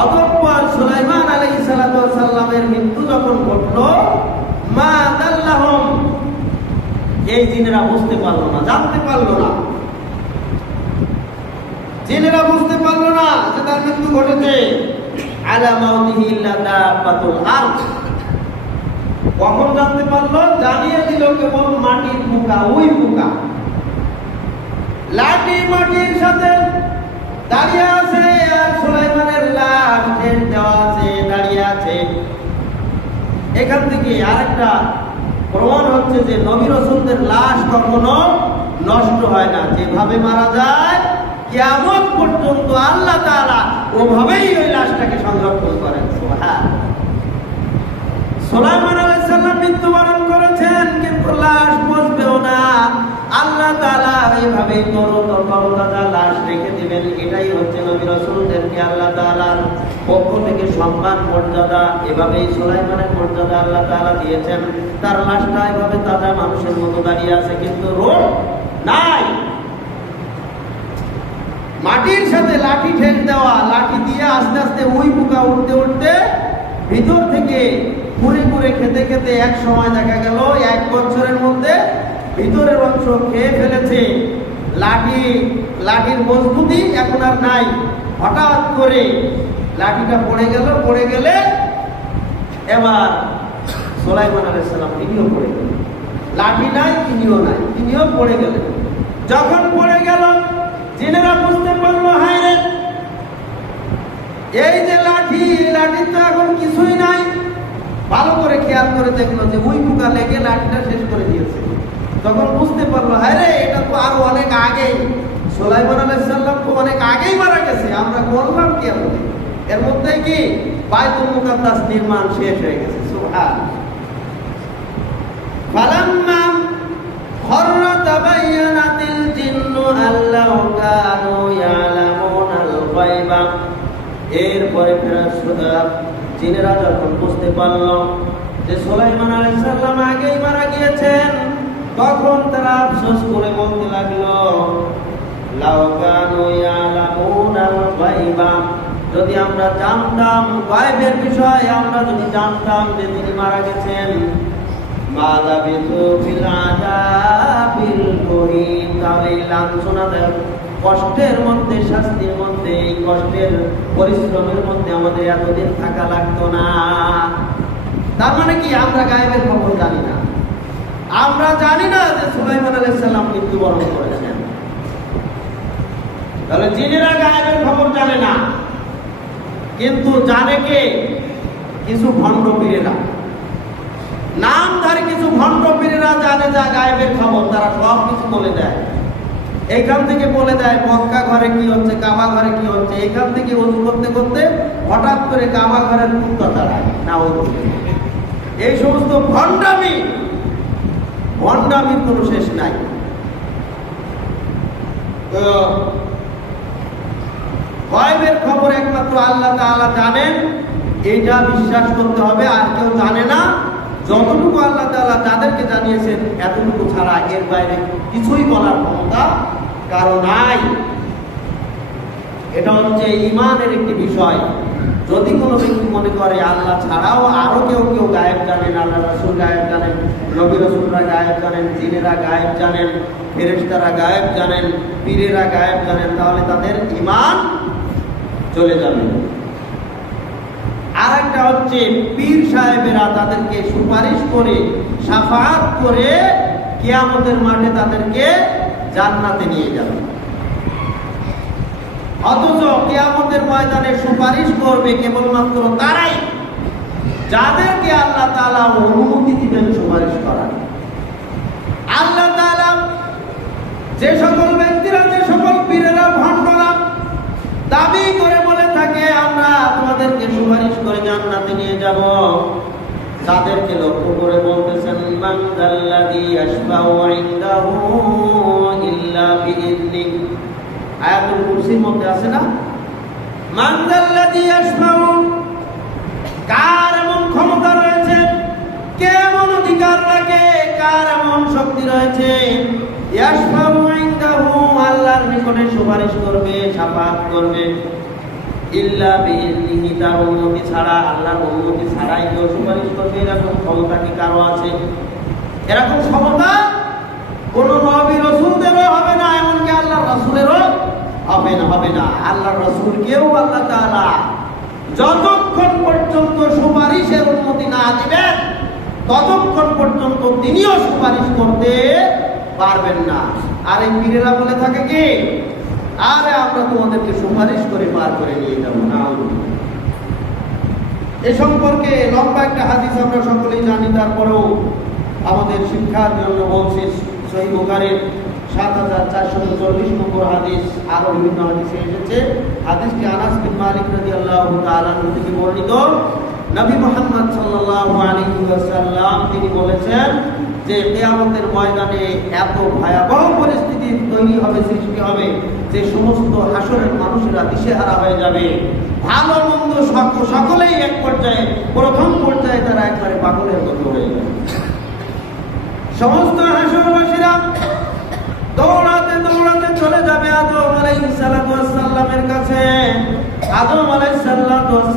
অতঃপর সুলাইমান আলাইহিস সালাতু ওয়াস সালামের মৃত্যু যখন ঘটলো, মা দাল্লাহুম, এই জিনেরা বুঝতে পারলো না, জানতে পারলো না, জিনেরা বুঝতে পারলো না যে তার মৃত্যু ঘটেছে। আলা মাউতিহি ইল্লা দাব্বাতুল আরদ, কখন জানতে পারলো? জানিয়ে দিল কেবল মাটির পোকা, ওই পোকা লাঠি মাটির সাথে দাঁড়িয়ে আছে, আর সুলাইমানের লাশ ঠেল দেওয়া আছে, দাঁড়িয়ে আছে। এখান থেকে আরেকটা প্রমাণ হচ্ছে যে নবী রাসূলদের লাশ কখনো নষ্ট হয় না, যেভাবে মারা যায় কিয়ামত পর্যন্ত আল্লাহ তাআলা ওভাবেই ওই লাশটাকে সংরক্ষণ করেন। সুবহানাল্লাহ। সুলাইমান আলাইহিস সালাম মৃত্যুবরণ করেছেন, কিন্তু লাশ বসবে হবেও না। আল্লাহ তাআলা এইভাবে তরতাজা লাশ রেখে দিবেন। এটাই হচ্ছে নবী রাসূলদেরকে আল্লাহ তাআলার পক্ষ থেকে সম্মান মর্যাদা। এভাবেই সুলাইমানের মর্যাদা আল্লাহ তাআলা দিয়েছেন। তার লাশটা এভাবে তাজা মানুষের মতো দাঁড়িয়ে আছে, কিন্তু রূহ নাই। মাটির সাথে লাঠি ঠেক দেওয়া, লাঠি দিয়ে আস্তে আস্তে উই পোকা উঠতে উঠতে ভিতর থেকে ঘুরে ঘুরে খেতে খেতে এক সময় দেখা গেল 1 বছরের মধ্যে ভিতরের অংশ খেয়ে ফেলেছে। লাঠির মজবুতি এখন আর নাই। হঠাৎ করে লাঠিটা পড়ে গেলে এবার সুলাইমান আলাইহিস সালাম তিনিও পড়ে গেলেন। লাঠি নাই, তিনিও পড়ে গেলেন। যখন পড়ে গেল, জিনেরা বুঝতে পারলো, হায় রে, এই যে লাঠি, লাঠির তো এখন কিছুই নাই। ভালো করে খেয়াল করে দেখলো যে উই পোকা লেগে লাঠিটা শেষ করে দিয়েছে। তখন বুঝতে পারলো, হায় রে, এটা তো আরো অনেক আগেই, সুলাইমান আলাইহিস সালাম তো অনেক আগেই মারা গেছে, আমরা করলাম কি? এর মধ্যে কি বাইতুল মুকাদ্দাস নির্মাণ শেষ হয়ে গেছে। সুবহানাল্লাহ। ফালাম্মা খররা তাবায়্যানাতিল জিন্নু আল্লাহু কানু ইয়ালামুনাল গায়বা। এরপরে জিনেরা যখন বুঝতে পারল যে সুলাইমান আলাইহিস সালাম আগেই মারা গিয়েছেন, তখন তারা আফসোস করে বলতে লাগলো, লাউ কানু ইয়ালামুনাল গায়বা, যদি আমরা জানতাম গায়বের বিষয়, আমরা যদি জানতাম যে তিনি মারা গেছেন, মা লাবিথু ফিল আযাবিল মুহিন, তাহলে লাঞ্ছনাদায়ক কষ্টের মধ্যে, শাস্তির মধ্যে, এই কষ্টের পরিশ্রমের মধ্যে আমাদের এতদিন থাকা লাগতো না। তার মানে কি, আমরা গায়েবের খবর জানি না। আমরা জানি না যে সুলাইমান আলাইহিস সালাম মৃত্যুবরণ করেছেন। তাহলে জিনেরা গায়েবের খবর জানে না, কিন্তু জানে কে? কিছু ভণ্ড পীরেরা, নামধারী কিছু ভণ্ড পীরেরা জানে যা গায়েবের খবর। তারা সব কিছু বলে দেয়। এইখান থেকে বলে দেয় মক্কা ঘরে কি হচ্ছে, কাবা ঘরে কি হচ্ছে। এখান থেকে ওযু করতে করতে হঠাৎ করে কাবা ঘরের কুত্তা দাঁড়ায় না, এই সমস্ত ভণ্ডামির কোনো শেষ নাই। গায়বের খবর একমাত্র আল্লাহ তাআলা জানেন, এটা বিশ্বাস করতে হবে। আর কেউ জানে না। যতটুকু আল্লাহ তাআলা যাদেরকে জানিয়েছেন এতটুকু ছাড়া এর বাইরে কিছুই বলার ক্ষমতা কারো নাই। এটা হচ্ছে ঈমানের একটি বিষয়। যদি কোনো ব্যক্তি মনে করে আল্লাহ ছাড়াও আরো কেউ গায়েব জানেন, আল্লাহ রাসূল গায়েব জানেন, নবী রাসূলরা গায়েব জানেন, জিনেরা গায়েব জানেন, ফেরেশতারা গায়েব জানেন, পীরেরা গায়েব জানেন, তাহলে তাদের ঈমান চলে যাবে। আর একটা হচ্ছে পীর সাহেবেরা তাদেরকে সুপারিশ করে, শাফাআত করে কিয়ামতের মাঠে তাদেরকে জান্নাতে নিয়ে যাবে। অথচ কিয়ামতের ময়দানে সুপারিশ করবে কেবলমাত্র তারাই যাদেরকে আল্লাহ তাআলা অনুমতি দিবেন সুপারিশ করার। আল্লাহ তাআলা যে সকল ব্যক্তিরা, যে সকল পীরেরা, ভণ্ডরা দাবি করে বলে থাকে আমরা তোমাদেরকে সুপারিশ করে জান্নাতে নিয়ে যাব, তাদেরকে লক্ষ্য করে বলতেছেন, মান যাল্লাযী ইয়াশফাউ ইনদাহু ইল্লা বিইذনি। আয়াতুল কুরসির মধ্যে আছে না, মান যাল্লাযী ইয়াশফাউ, কার এমন ক্ষমতা রয়েছে, কে এমন অধিকার রাখে, কার এমন শক্তি রয়েছে, ইয়াশফাউ ইনদাহু, আল্লাহর নিকটে সুপারিশ করবে, শাফাআত করবে, ইল্লা বিইذনিহি, তার অনুমতি ছাড়া, আল্লাহর অনুমতি ছাড়াই কেউ সুপারিশ করবে। এরকম ক্ষমতা কি কারো আছে? এরকম ক্ষমতা কোন নবী রাসূলদেরও হবে না, এমনকি আল্লাহর রাসূলেরও হবে না। আল্লাহর রাসূলকেও আল্লাহ তাআলা যতক্ষণ পর্যন্ত সুপারিশের অনুমতি না দিবেন ততক্ষণ পর্যন্ত তিনিও সুপারিশ করতে পারবেন না। আর এই পীরেরা বলে থাকে কি, আরে আমরা তোমাদেরকে সুপারিশ করে পার করে নিয়ে যাব না। এ সম্পর্কে লম্বা একটা হাদিস আমরা সকলেই জানি, তারপরেও আমাদের শিক্ষার জন্য বলছি। সহিহ বুখারীর ৭৪৪৪ নম্বর হাদিস, আরো বিভিন্ন হাদিসে এসেছে। হাদিসটি আনাস বিন মালিক রাদিয়াল্লাহু তাআলা আনহু থেকে বর্ণিত। নবী মুহাম্মদ সাল্লাল্লাহু আলাইহি ওয়াসাল্লাম তিনি বলেছেন যে যে কিয়ামতের ময়দানে এত ভয়াবহ পরিস্থিতি তৈরি হবে, সৃষ্টি হবে, যে সমস্ত হাসরের মানুষেরা দিশেহারা হয়ে যাবে। ভালো মন্দ সকলেই এক পর্যায়ে, প্রথম পর্যায়ে তারা একবারে পাগলের মতো হয়ে যাবে। সমস্ত হাসরবাসীরা দৌড়াতে দৌড়াতে চলে যাবে আদম আলাইহিস সালামের কাছে। আদম আলাইহিস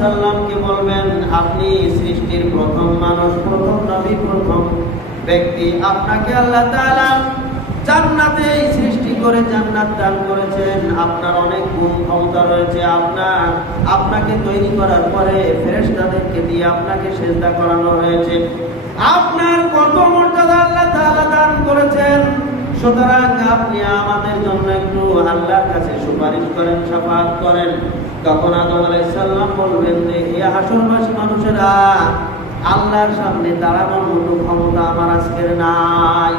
সালামকে বলবেন, আপনি সৃষ্টির প্রথম মানুষ, প্রথম নবী, প্রথম ব্যক্তি। আপনাকে আল্লাহ তাআলা জান্নাতে সৃষ্টি করে জান্নাত দান করেছেন। আপনার অনেক গুণ ক্ষমতা রয়েছে। আপনাকে তৈরি করার পরে ফেরেশতাদেরকে দিয়ে আপনাকে সিজদা করানো হয়েছে। আপনার কত মর্যাদা আল্লাহ তাআলা দান করেছেন। সুতরাং আপনি আমাদের জন্য একটু আল্লাহর কাছে সুপারিশ করেন, শাফাআত করেন। তখন আদম আলাইহিস সালাম বলবেন যে, হে হাসরবাসী মানুষেরা, আল্লাহর সামনে দাঁড়ানোর মতো ক্ষমতা আমার আজকের নাই।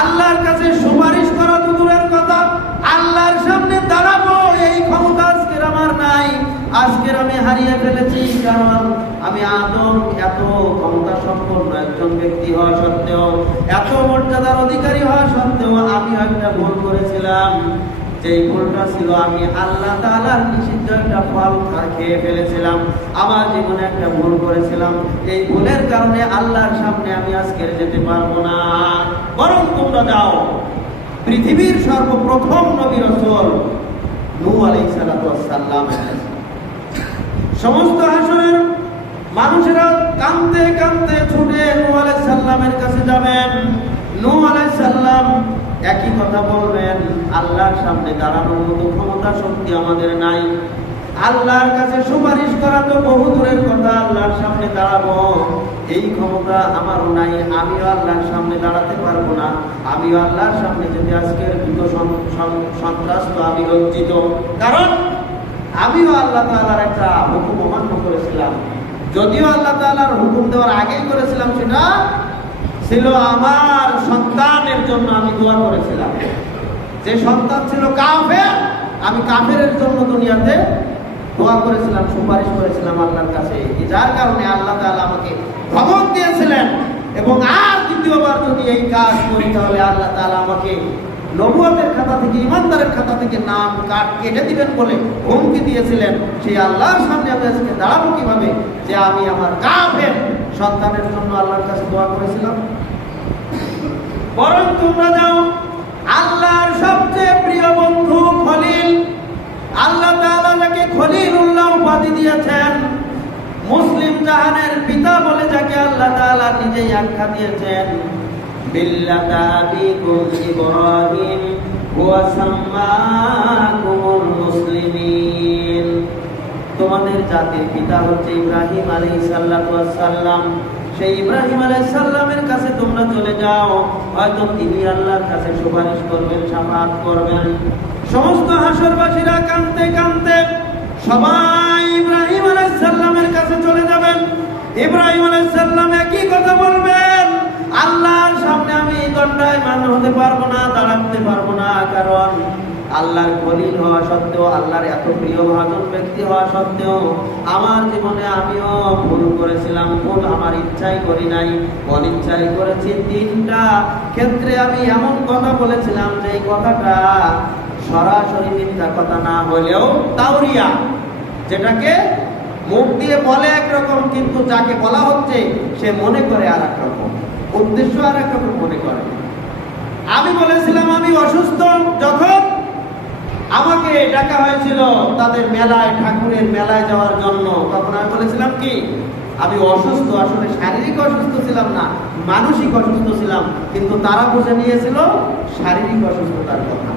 আল্লাহর কাছে সুপারিশ করা তো দূরের কথা, আল্লাহর সামনে দাঁড়াবো এই ক্ষমতা আজকের আমার নাই। আজকের আমি হারিয়ে ফেলেছি, কারণ আমি আদম এত ক্ষমতা সম্পন্ন একজন ব্যক্তি হওয়া সত্ত্বেও, এত মর্যাদার অধিকারী হওয়া সত্ত্বেও আমি একটা ভুল করেছিলাম। যে ভুলটা ছিল, আমি আল্লাহ তাআলার নিষিদ্ধ একটা ফল খেয়ে ফেলেছিলাম। আমার জীবনে একটা ভুল করেছিলাম। এই ভুলের কারণে আল্লাহর সামনে আমি আজকে যেতে পারবো না। বরং তোমরা যাও, পৃথিবীর সর্বপ্রথম নবী রাসূল নূহ আলাইহিস সালাম, সমস্ত হাসরের মানুষেরা কাঁদতে কাঁদতে ছুটে নূহ আলাইহিস সালামের কাছে যাবেন। নূহ আলাইহিস সালাম একই কথা বলবেন, আল্লাহর সামনে দাঁড়ানোর মতো ক্ষমতা শক্তি আমাদের নাই। আল্লাহর কাছে সুপারিশ করা তো বহু দূরের কথা, আল্লাহর সামনে দাঁড়াবো এই ক্ষমতা আমারও নাই। আমিও আল্লাহর সামনে দাঁড়াতে পারবো না। আমিও আল্লাহর সামনে যদি আজকের ভীত সন্ত্রাস্ত, আমি লজ্জিত, কারণ আমিও আল্লাহ তাআলার একটা হুকুম অমান্য করেছিলাম। যদিও আল্লাহ তাআলার হুকুম দেওয়ার আগেই করেছিলাম, সেটা ছিল আমার সন্তানের জন্য আমি দোয়া করেছিলাম। যে সন্তান ছিল কাফের, আমি কাফেরের জন্য দুনিয়াতে দোয়া করেছিলাম, সুপারিশ করেছিলাম আল্লাহর কাছে, যার কারণে আল্লাহ তাআলা আমাকে ধমক দিয়েছিলেন। এবং আর দ্বিতীয়বার যদি এই কাজ করি, তাহলে আল্লাহ তাআলা আমাকে নবুয়তের খাতা থেকে, ইমানদারের খাতা থেকে নাম কেটে দিবেন বলে হুমকি দিয়েছিলেন। সেই আল্লাহর সামনে আমি আজকে দাঁড়াবো কিভাবে, যে আমি আমার কাফের সন্তানের জন্য আল্লাহর কাছে দোয়া করেছিলাম। বরং তোমরা যাও, আল্লাহর সবচেয়ে প্রিয় বন্ধু খলিল, আল্লাহ তাআলা যাকে খলিলুল্লাহ উপাধি দিয়েছেন, মুসলিম জাহানের পিতা বলে যাকে আল্লাহ তাআলা নিজেই আখ্যা দিয়েছেন, বিল্লাতা আবিকুম ইব্রাহিম ওয়া সাম্মাকুমুল মুসলিমিন। তোমাদের জাতির পিতা হচ্ছে ইব্রাহিম আলাইহিস সালাম। সেই ইব্রাহিম আলাইহিস সালামের কাছে তোমরা চলে যাও, হয়তো তিনি আল্লাহর কাছে সুপারিশ করবেন, শাফাআত করবেন। সমস্ত হাসরবাসীরা কাঁদতে কাঁদতে সবাই ইব্রাহিম আলাইহিস সালামের কাছে চলে যাবেন। ইব্রাহিম আলাইহিস সালাম একই কথা বলবেন, আল্লাহর সামনে আমি দণ্ডায়মান হতে পারবো না, দাঁড়াতে পারবো না, কারণ আল্লাহর খলিল হওয়া সত্ত্বেও, আল্লাহর এত প্রিয় ভাজন ব্যক্তি হওয়া সত্ত্বেও আমার জীবনে আমিও ভুল করেছিলাম। ভুল আমার ইচ্ছাই করি নাই, অনিচ্ছাই করেছি। 3টা ক্ষেত্রে আমি এমন কথা বলেছিলাম যে এই কথাটা সরাসরি মিথ্যা কথা না হলেও তাওরিয়া, যেটাকে মুখ দিয়ে বলে একরকম, কিন্তু যাকে বলা হচ্ছে সে মনে করে আর এক রকম, উদ্দেশ্য আর এক রকম মনে করে। আমি বলেছিলাম আমি অসুস্থ। যখন আমাকে ডাকা হয়েছিল তাদের মেলায়, ঠাকুরের মেলায় যাওয়ার জন্য, তখন আমি বলেছিলাম কি, আমি অসুস্থ। আসলে শারীরিক অসুস্থ ছিলাম না, মানসিক অসুস্থ ছিলাম, কিন্তু তারা বুঝে নিয়েছিল শারীরিক অসুস্থতার কথা।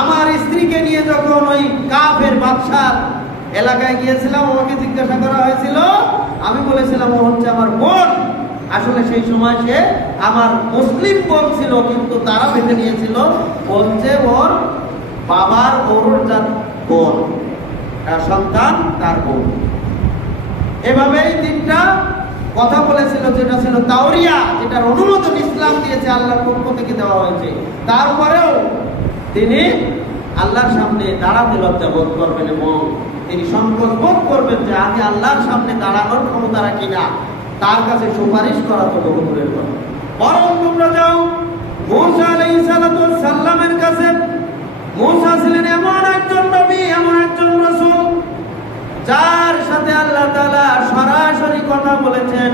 আমার স্ত্রীকে নিয়ে যখন ওই কাফের বাদশার এলাকায় গিয়েছিলাম, আমাকে জিজ্ঞাসা করা হয়েছিল, আমি বলেছিলাম ও হচ্ছে আমার বোন। আসলে সেই সময় সে আমার মুসলিম বোন ছিল, কিন্তু তারা বেঁধে নিয়েছিল বলছে ওর বাবার ওরজাত বোন, সন্তান তার বোন। এভাবেই 3টা কথা বলেছিল, যেটা ছিল তাওরিয়া, যেটার অনুমোদন ইসলাম দিয়েছে, আল্লাহর পক্ষ থেকে দেওয়া হয়েছে। তারপরেও তিনি আল্লাহর সামনে দাঁড়াতে লজ্জা বোধ করবেন এবং তিনি সংকোচ বোধ করবেন যে আমি আল্লাহর সামনে দাঁড়ানোর ক্ষমতা রাখি না। তার কাছে সুপারিশ করা তো বহু দূরের কথা। বরং তোমরা যাও মূসা আলাইহিস সালামের কাছে। মূসা ছিলেন এমন একজন নবী, এমন একজন রাসূল যার সাথে আল্লাহ তাআলা সরাসরি কথা বলেছেন।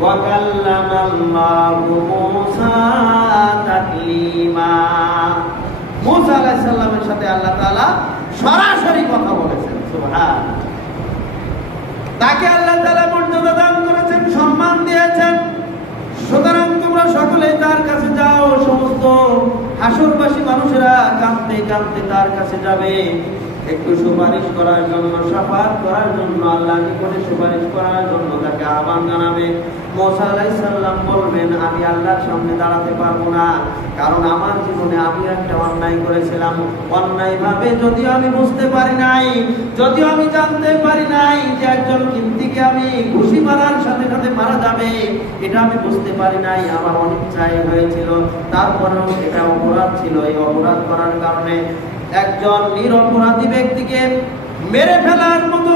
ওয়া কাল্লামাল্লাহু মূসা তাকলিমা। মূসা আলাইহিস সালামের সাথে আল্লাহ তাআলা সরাসরি কথা বলেছেন। সুবহানাল্লাহ। তাকে আল্লাহ তাআলা মর্যাদা দান করেছেন, সম্মান দিয়েছেন। সুতরাং তোমরা সকলেই তার কাছে যাও। সমস্ত হাসরবাসী মানুষেরা কাঁদতে কাঁদতে তার কাছে যাবে, একটু সুপারিশ করার জন্য, শাফাআত করার জন্য, আল্লাহর নিকটে সুপারিশ করার জন্য তাকে আহ্বান জানাবে। মূসা আলাইহিস সালাম বলবেন, আমি আল্লাহর সামনে দাঁড়াতে পারবো না, কারণ আমার জীবনে আমি একটা অন্যায় করেছিলাম। অন্যায়ভাবে যদিও আমি বুঝতে পারি নাই, যদিও আমি জানতে পারি নাই যে একজন কিন্তিকে আমি ঘুষি মারার সাথে সাথে মারা যাবে, এটা আমি বুঝতে পারি নাই, আমার অনিচ্ছায় হয়েছিল। তারপরেও এটা অপরাধ ছিল। এই অপরাধ করার কারণে একজন নিরপরাধী ব্যক্তিকে মেরে ফেলার মতো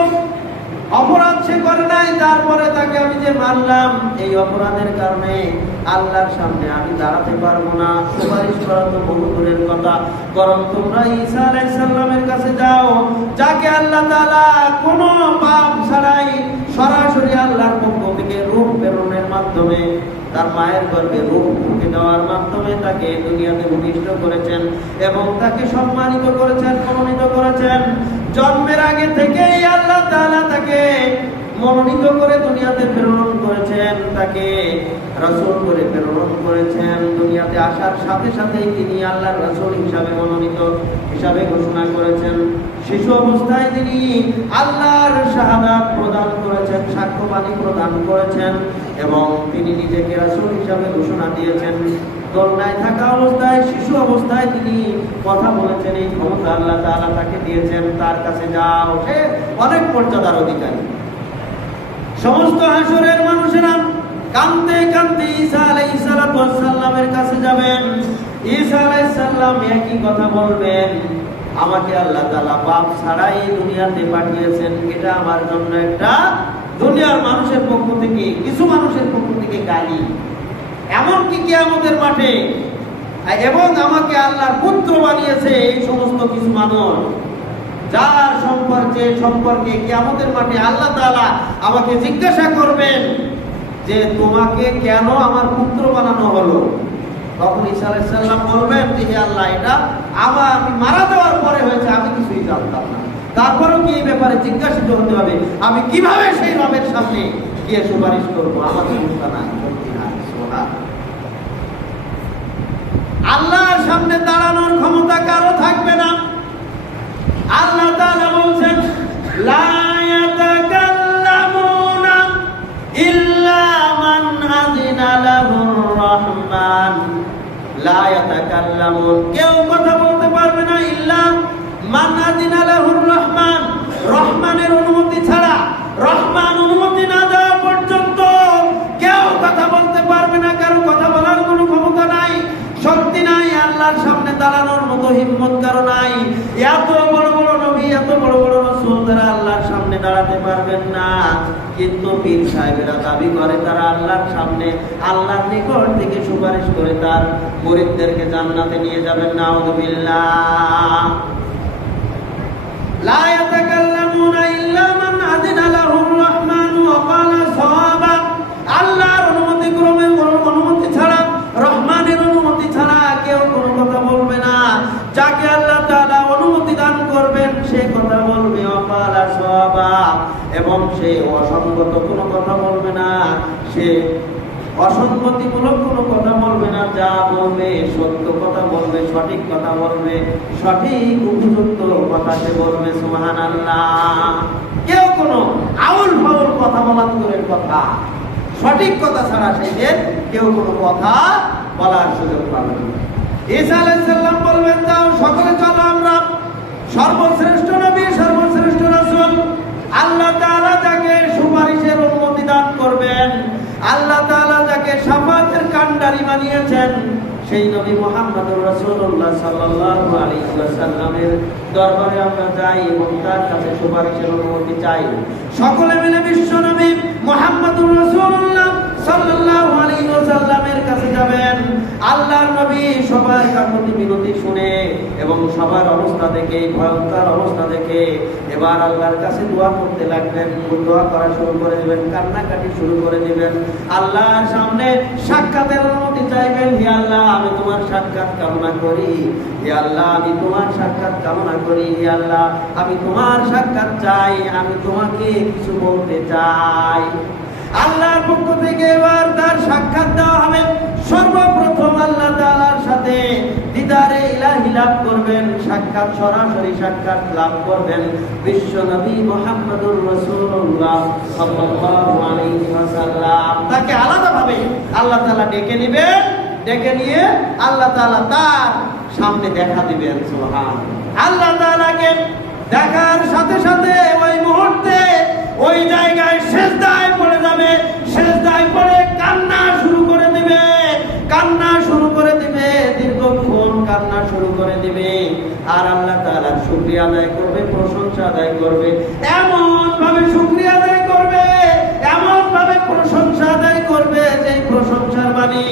অপরাধ সে করে নাই, তারপরে তাকে আমি যে মারলাম, এই অপরাধের কারণে আল্লাহর সামনে আমি দাঁড়াতে পারবো না। সুপারিশ করা তো বহু দূরের কথা, বরং তোমরা ঈসা আলাইহিস সালামের কাছে যাও, যাকে আল্লাহ তাআলা কোনো পাপ ছাড়াই সরাসরি আল্লাহর পক্ষ থেকে রূহ প্রেরণের মাধ্যমে, তার মায়ের গর্ভে রূহ ঢুকে দেওয়ার মাধ্যমে তাকে দুনিয়াতে ভূমিষ্ঠ করেছেন এবং তাকে সম্মানিত করেছেন, মনোনীত করেছেন। জন্মের আগে থেকেই আল্লাহ তাআলা তাকে মনোনীত করে দুনিয়াতে প্রেরণ করেছেন, তাকে রাসূল করে প্রেরণ করেছেন। দুনিয়াতে আসার সাথে সাথেই তিনি আল্লাহর রাসূল হিসাবে মনোনীত হিসাবে ঘোষণা করেছেন। শিশু অবস্থায় তিনি আল্লাহর শাহাদাত প্রদান করেছেন, সাক্ষ্যবাণী প্রদান করেছেন এবং তিনি নিজেকে রাসূল হিসাবে ঘোষণা দিয়েছেন। দোলনায় থাকা অবস্থায়, শিশু অবস্থায় তিনি কথা বলেছেন। এই ক্ষমতা আল্লাহ তাআলা তাকে দিয়েছেন। তার কাছে যাও, সে অনেক মর্যাদার অধিকারী। সমস্ত হাসরের মানুষেরা কাঁদতে কাঁদতে ঈসা আলাইহিস সালামের কাছে যাবেন। ঈসা আলাইহিস সালাম একই কথা বলবেন, আমাকে আল্লাহ তাআলা পাপ ছাড়াই দুনিয়াতে পাঠিয়েছেন। এটা আমার জন্য একটা দুনিয়ার মানুষের পক্ষ থেকে, কিছু মানুষের পক্ষ থেকে গালি, এমনকি কিয়ামতের মাঠে, এবং আমাকে আল্লাহর পুত্র বানিয়েছে এই সমস্ত কিছু মানুষ, যার সম্পর্কে কিয়ামতের মাঠে আল্লাহ তাআলা আমাকে জিজ্ঞাসা করবেন যে তোমাকে কেন আমার পুত্র বানানো হলো। তখন ঈসা আলাইহিস সালাম বলবেন যে হে আল্লাহ, এটা আমি মারা যাওয়ার পরে হয়েছে, আমি কিছুই জানতাম না। তারপরেও কি এই ব্যাপারে জিজ্ঞাসিত হতে হবে? আমি কিভাবে সেই রবের সামনে গিয়ে সুপারিশ করবো? আমার চিন্তা নাই, শক্তি নাই। আল্লাহর সামনে দাঁড়ানোর ক্ষমতা কারো থাকবে না। আল্লাহ তাআলা বলছেন, লা ইয়াতাকাল্লামুনা ইল্লা মান আযিনা লাহুর রহমান। লা ইয়াতাকাল্লামুন, কেউ কথা বলতে পারবে না, ইল্লা মান আযিনা লাহুর রহমান, রহমানের অনুমতি ছাড়া, রহমান অনুমতি না দেওয়া পর্যন্ত কেউ কথা বলতে পারবে না। কারো কথা বলার কোনো ক্ষমতা নাই, শক্তি নাই, আল্লাহর সামনে দাঁড়ানোর মতো হিম্মত কারো নাই। এত বড় বড় নবী, এত বড় বড় রাসূল, তারা আল্লাহর সামনে দাঁড়াতে পারবেন না। কিন্তু পীর সাহেবেরা দাবি করে তারা আল্লাহর সামনে, আল্লাহর নিকট থেকে সুপারিশ করে তার মুরিদদেরকে জান্নাতে নিয়ে যাবেন। নাউযুবিল্লাহ। লা ইয়াতাকাল্লামুনা ইল্লা মান আযিনা লাহুর রহমান ওয়া ক্বালা সাওয়াবা। আল্লাহর অনুমতি ক্রমে, অনুমতি ছাড়া, রহমানের অনুমতি ছাড়া কেউ কোনো কথা বলবে না। যাকে আল্লাহ তাআলা অনুমতি দান করবেন সে কথা বলবে, ওয়া ক্বালা সাওয়াবা, এবং সে অসঙ্গত কোনো কথা বলবে না, সে অসঙ্গতিমূলক কোনো কথা বলবে না। যা বলবে সত্য কথা বলবে, সঠিক কথা বলবে, সঠিক উপযুক্ত কথা সে বলবে। সুবহানাল্লাহ। কেউ কোনো আউল ফাউল কথা বলা দূরের কথা, সঠিক কথা ছাড়া সে কেউ কোনো কথা বলার সুযোগ পাবে না। ঈসা আলাইহিস সালাম বলবেন, যাও সকলে চলো, আমরা সর্বশ্রেষ্ঠ নবী, সর্বশ্রেষ্ঠ রাসূল, আল্লাহ তাআলা যাকে সুপারিশের অনুমতি দান করবেন, আল্লাহ তাআলা যাকে শাফাআতের কান্ডারি বানিয়েছেন, সেই নবী মুহাম্মদুর রাসূলুল্লাহ সাল্লাল্লাহু আলাইহি ওয়াসাল্লামের দরবারে আমরা যাই এবং তার কাছে সুপারিশের অনুমতি চাই। সকলে মিলে বিশ্ব নবী মুহাম্মদুর রাসূলুল্লাহ সাল্লাল্লাহু আলাইহি ওয়াসাল্লামের কাছে যাবেন। আল্লাহর নবী সবার কাকুতি মিনতি শুনে এবং সবার অবস্থা দেখে, ভয়ঙ্কর অবস্থা দেখে এবার আল্লাহর কাছে দোয়া করতে লাগবেন। দোয়া করা শুরু করে দিবেন, কান্নাকাটি শুরু করে দিবেন, আল্লাহর সামনে সাক্ষাতের অনুমতি চাইবেন। হে আল্লাহ, আমি তোমার সাক্ষাৎ কামনা করি। হে আল্লাহ, আমি তোমার সাক্ষাৎ কামনা করি। হে আল্লাহ, আমি তোমার সাক্ষাৎ চাই, আমি তোমাকে কিছু বলতে চাই। আল্লাহর পক্ষ থেকে এবার তার সাক্ষাৎ দেওয়া হবে। সর্বপ্রথম আল্লাহ তাআলার সাথে দিদারে ইলাহি লাভ করবেন, সাক্ষাৎ, সরাসরি সাক্ষাৎ লাভ করবেন বিশ্ব নবী মুহাম্মদুর রাসূলুল্লাহ সাল্লাল্লাহু আলাইহি ওয়াসাল্লাম। তাকে আলাদাভাবে আল্লাহ তাআলা ডেকে নেবেন, ডেকে নিয়ে আল্লাহ তাআলা তার সামনে দেখা দিবেন। সুবহানাল্লাহ। আল্লাহ তাআলাকে দেখার সাথে সাথে ওই মুহূর্তে ওই জায়গায় সিজদায় পড়ে যাবে, সিজদায় পড়ে কান্না শুরু করে দিবে, কান্না শুরু করে দিবে, দীর্ঘক্ষণ কান্না শুরু করে দিবে। আর আল্লাহ তাআলার শুকরিয়া আদায় করবে, প্রশংসা আদায় করবে, এমন ভাবে শুকরিয়া আদায় করবে, এমন ভাবে প্রশংসা আদায় করবে, যেই প্রশংসার বাণী,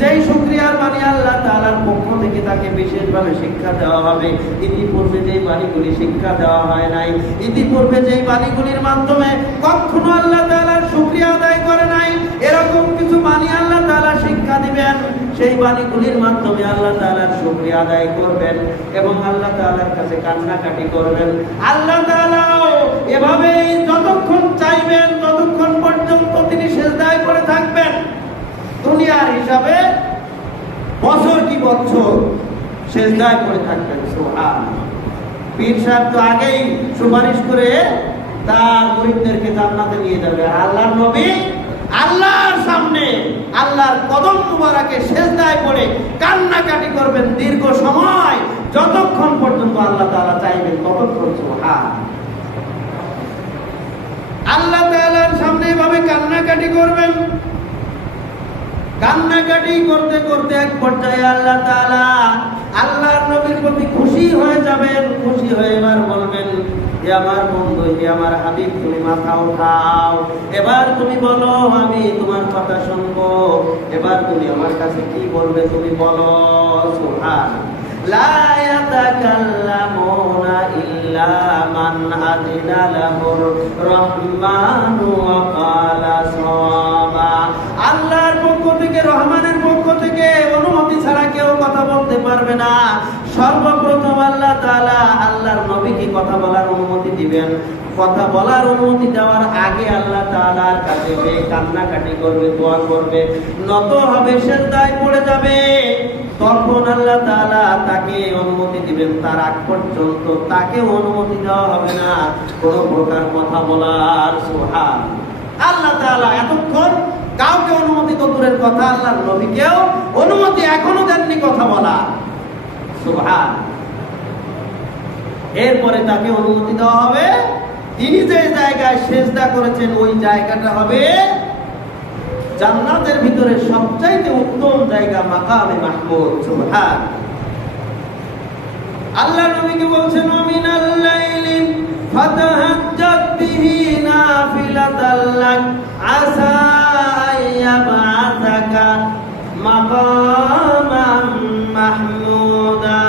যেই শুকরিয়ার বাণী আল্লাহ তাআলার পক্ষ থেকে তাকে বিশেষভাবে শিক্ষা দেওয়া হবে। ইতিপূর্বে যেই বাণীগুলি শিক্ষা দেওয়া হয় নাই, ইতিপূর্বে যেই বাণীগুলির মাধ্যমে কখনো আল্লাহ তাআলার শুকরিয়া আদায় করে নাই, এরকম কিছু বাণী আল্লাহ তাআলা শিক্ষা দিবেন। সেই বাণীগুলির মাধ্যমে আল্লাহ তাআলার শুকরিয়া আদায় করবেন এবং আল্লাহ তাআলার কাছে কান্নাকাটি করবেন। আল্লাহ তাআলাও এভাবেই যতক্ষণ চাইবেন ততক্ষণ পর্যন্ত তিনি সিজদায় পড়ে থাকবেন। দুনিয়ার হিসাবে বছর কি বছর সিজদায় পড়ে থাকবেন। সুবহানাল্লাহ। পীর সাহেব তো আগেই সুপারিশ করে তার মুরিদদেরকে জান্নাতে নিয়ে যাবে। আর আল্লাহর নবী আল্লাহর সামনে আল্লাহর কদম মুবারকে সিজদায় পড়ে কান্নাকাটি করবেন দীর্ঘ সময়, যতক্ষণ পর্যন্ত আল্লাহ তাআলা চাইবেন ততক্ষণ। সুবহানাল্লাহ। আল্লাহ তাআলার সামনে এভাবে কান্নাকাটি করবেন। কান্নাকাটি করতে করতে এক পর্যায়ে আল্লাহ তাআলা আল্লাহর নবীর প্রতি খুশি হয়ে যাবেন। খুশি হয়ে এবার বলবেন, হে আমার বন্ধু, হে আমার হাবিব, তুমি মাথা উঠাও, এবার তুমি বলো, আমি তোমার কথা শুনবো। এবার তুমি আমার কাছে কি বলবে তুমি বলো। সুবহানাল্লাহ। লা ইয়াতাকাল্লামুনা ইল্লা মান আযিনা লাহুর রহমানু ওয়া ক্বালা সাওয়াবা। আল্লাহর পক্ষ থেকে, রহমানের পক্ষ থেকে অনুমতি ছাড়া কেউ কথা বলতে পারবে না। সর্বপ্রথম আল্লাহ তাআলা আল্লাহর নবীকে কথা বলার অনুমতি দিবেন। কথা বলার অনুমতি দেওয়ার আগে আল্লাহ তাআলার কাছে কান্নাকাটি করবে, দোয়া করবে, নত হবে, সিজদায় পড়ে যাবে। তখন আল্লাহ তাআলা তাকে অনুমতি দিবেন। তার আগ পর্যন্ত তাকে অনুমতি দেওয়া হবে না কোনো প্রকার কথা বলার। সুবহানাল্লাহ। আল্লাহ তাআলা এতক্ষণ কাউকে অনুমতি তো দূরের কথা, আল্লাহর নবীকেও অনুমতি এখনো দেননি কথা বলা। সুবহানাল্লাহ। এরপরে তাকে অনুমতি দেওয়া হবে, তিনি যে জায়গায় সিজদা করেছেন ওই জায়গাটা হবে জান্নাতের ভিতরে সবচাইতে উত্তম জায়গা, মাকামে মাহমুদ। সুবহানাল্লাহ। আল্লাহ নবীকে বলছেন, মিনাল লাইলি ফাতাহাজ্জাত বিহি নাফিলাতাল লাক আসা আইয়াবাতাকা মাকামান মাহমুদা।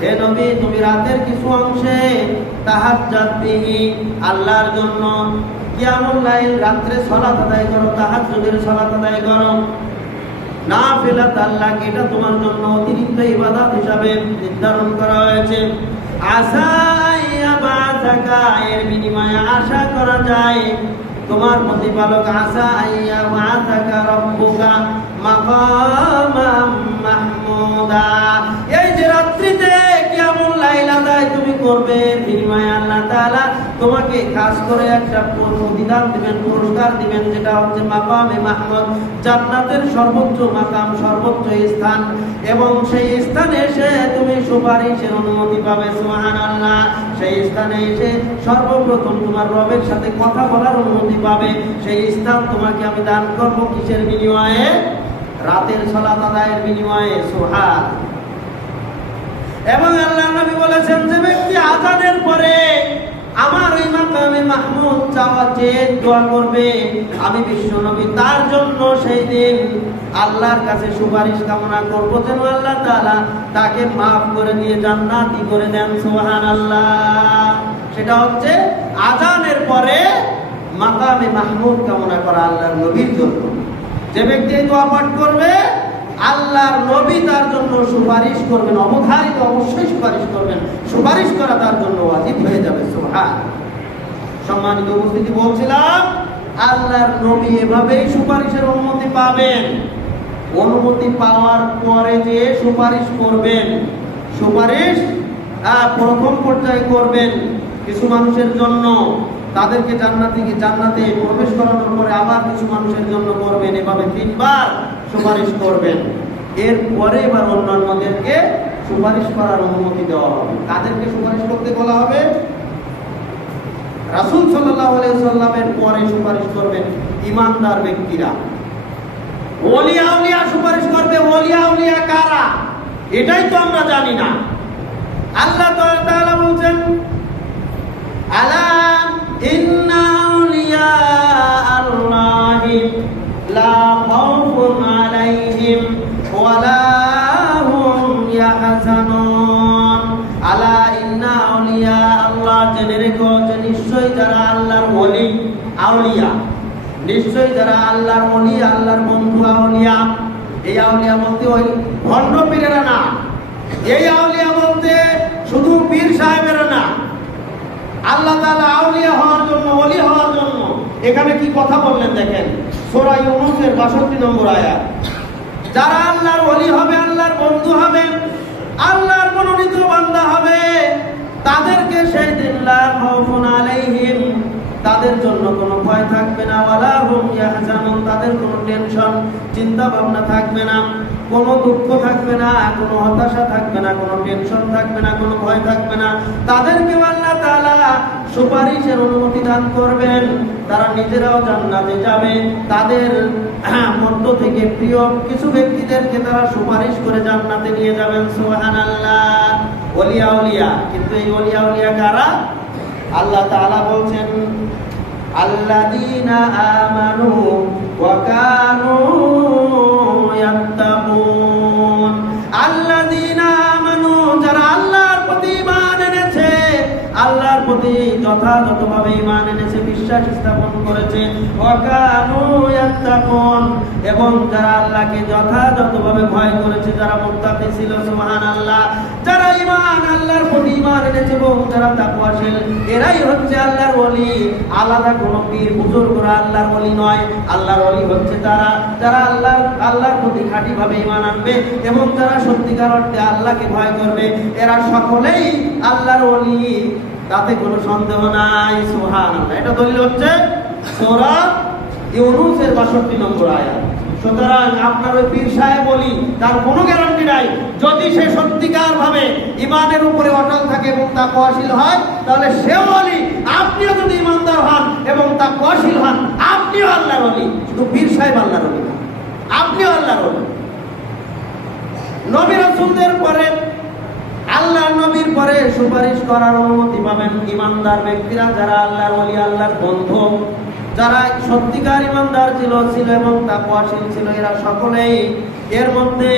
হে নবী, তুমি রাতের কিছু অংশে তাহাজ্জুদ বিহি, আল্লাহর জন্য কিয়ামুল লাইল, রাত্রে সালাত আদায় করো, তাহাজ্জুদের সালাত আদায় করো। নাফিলাতাল লাক, এটা তোমার জন্য অতিরিক্ত ইবাদত হিসাবে নির্ধারণ করা হয়েছে। আসা আইয়াবাতাকা, এর বিনিময়ে আশা করা যায় তোমার প্রতিপালক, আসা আইয়াবাতাকা রব্বুকা মাকামাম মাহমুদা। এই যে রাত্রিতে কিয়ামুল লাইল আদায় তুমি করবে, বিনিময়ে আল্লাহ তাআলা তোমাকে খাস করে একটা প্রতিদান দিবেন, পুরস্কার দিবেন, যেটা হচ্ছে মাকামে মাহমুদ, জান্নাতের সর্বোচ্চ মাকাম, সর্বোচ্চ স্থান। এবং সেই স্থানে এসে তুমি সুপারিশের অনুমতি পাবে। সুবহানাল্লাহ। সেই স্থানে এসে সর্বপ্রথম তোমার রবের সাথে কথা বলার অনুমতি পাবে। সেই স্থান তোমাকে আমি দান করব কিসের বিনিময়ে? রাতের সালাত আদায়ের বিনিময়ে। সুবহানাল্লাহ। এবং আল্লাহর নবী বলেছেন, যে ব্যক্তি আযানের পরে আমার ওই মাকামে মাহমুদ চাওয়া চেয়ে দোয়া করবে, আমি বিশ্ব নবী তার জন্য সেই দিন আল্লাহর কাছে সুপারিশ কামনা করব যেন আল্লাহ তাআলা তাকে মাফ করে দিয়ে জান্নাতি করে দেন। সুবহানাল্লাহ। সেটা হচ্ছে আজানের পরে মাকামে মাহমুদ কামনা করা আল্লাহর নবীর জন্য। যে ব্যক্তি দোয়া পাঠ করবে আল্লাহর নবী তার জন্য সুপারিশ করবেন, অবধারিত অবশ্যই সুপারিশ করবেন, সুপারিশ করা তার জন্য ওয়াজিব হয়ে যাবে। সুবহানাল্লাহ। সম্মানিত উপস্থিতি, বলছিলাম আল্লাহর নবী এভাবেই সুপারিশের অনুমতি পাবেন। অনুমতি পাওয়ার পরে যে সুপারিশ করবেন, সুপারিশ প্রথম পর্যায়ে করবেন কিছু মানুষের জন্য, তাদেরকে জান্নাতে প্রবেশ করানোর পরে আবার কিছু মানুষের জন্য করবেন, এভাবে 3 বার সুপারিশ করবেন। এরপরে এবার অন্যান্যদেরকে সুপারিশ করার অনুমতি দেওয়া হবে। কাদেরকে সুপারিশ করতে বলা হবে? রাসূল সাল্লাল্লাহু আলাইহি ওয়াসাল্লামের পরে সুপারিশ করবেন ঈমানদার ব্যক্তিরা। ওলিয়া আউলিয়া সুপারিশ করবে। ওলিয়া আউলিয়া কারা এটাই তো আমরা জানি না। আল্লাহ তাআলা বলছেন, আলা ইন্না আউলিয়া আল্লাহি লা খাউফুন আলাইহিম ওয়া লা হুম ইয়াহজানুন। আলা ইন্না আউলিয়া আল্লাহ, জেনে রেখো যে নিশ্চয়ই যারা আল্লাহর ওলি আউলিয়া, নিশ্চয়ই যারা আল্লাহর ওলি, আল্লাহর বন্ধু আউলিয়া। এই আউলিয়া বলতে ওই ভণ্ড পীরেরা না, এই আউলিয়া বলতে শুধু পীর সাহেবেরা না। আল্লাহ তাআলা আউলিয়া হওয়ার জন্য, ওলি হওয়ার জন্য এখানে কি কথা বললেন দেখেন, সূরা ইউনূসের 62 নম্বর আয়াত। যারা আল্লাহর ওলি হবে, আল্লাহর বন্ধু হবে, আল্লাহর মনোনীত বান্দা হবে, তাদেরকে সেই দিন লা খাউফুন আলাইহিম, তাদের জন্য কোনো ভয় থাকবে না, ওয়ালা হুম ইয়াহজানুন, তাদের কোনো টেনশন চিন্তা ভাবনা থাকবে না, কোনো দুঃখ থাকবে না, কোনো হতাশা থাকবে না, কোনো টেনশন থাকবে না, কোনো ভয় থাকবে না। তাদেরকে আল্লাহ তাআলা সুপারিশের অনুমতি দান করবেন। তারা নিজেরাও জান্নাতে যাবে, তাদের মধ্য থেকে প্রিয় কিছু ব্যক্তিদেরকে তারা সুপারিশ করে জান্নাতে নিয়ে যাবেন। সুবহানাল্লাহ। ওলিয়া আউলিয়া, কিন্তু এই ওলিয়া আউলিয়া কারা? আল্লাহ তাআলা বলছেন, আল্লাযীনা আমানু ওয়া কানু ইয়াত্তাকুন। আল্লাযীনা আমানু, যারা আল্লাহর প্রতি ঈমান এনেছে, আল্লাহর প্রতি যথাযথভাবে ঈমান এনেছে, বিশ্বাস স্থাপন করেছে, ওয়া কানু ইয়াত্তাকুন, এবং যারা আল্লাহকে যথাযথভাবে ভয় করেছে, যারা মুত্তাকি ছিল। সুবহানাল্লাহ। যারা ঈমান, আল্লাহর প্রতি ঈমান এনেছে এবং যারা তাকওয়াশীল, এরাই হচ্ছে আল্লাহর ওলি। আলাদা কোনো পীর বুজুর্গরা আল্লাহর ওলি নয়। আল্লাহর ওলি হচ্ছে তারা যারা আল্লাহর প্রতি খাঁটিভাবে ঈমান আনবে এবং যারা সত্যিকার অর্থে আল্লাহকে ভয় করবে, এরা সকলেই আল্লাহর ওলি, তাতে কোনো সন্দেহ নাই। সুবহানাল্লাহ। এটা দলিল হচ্ছে সূরা ইউনূসের 62 নম্বর আয়াত। সুতরাং আপনার ওই পীর সাহেব বলি, তার কোনো গ্যারান্টি নাই। যদি সে সত্যিকার ভাবে ঈমানের উপরে অটল থাকে এবং তাকওয়াশীল হয়, তাহলে সেও ওলি। আপনিও যদি ঈমানদার হন এবং তাকওয়াশীল হন, আপনিও আল্লাহর ওলি। শুধু পীর সাহেব আল্লাহর ওলি না, আপনিও আল্লাহর ওলি। নবী রাসূলদের পরে, আল্লাহর নবীর পরে সুপারিশ করার অনুমতি পাবেন ঈমানদার ব্যক্তিরা, যারা আল্লাহর ওলি, আল্লাহর বন্ধু, যারা সত্যিকার ঈমানদার ছিল এবং তাকওয়াশীল ছিল। এরা সকলেই, এর মধ্যে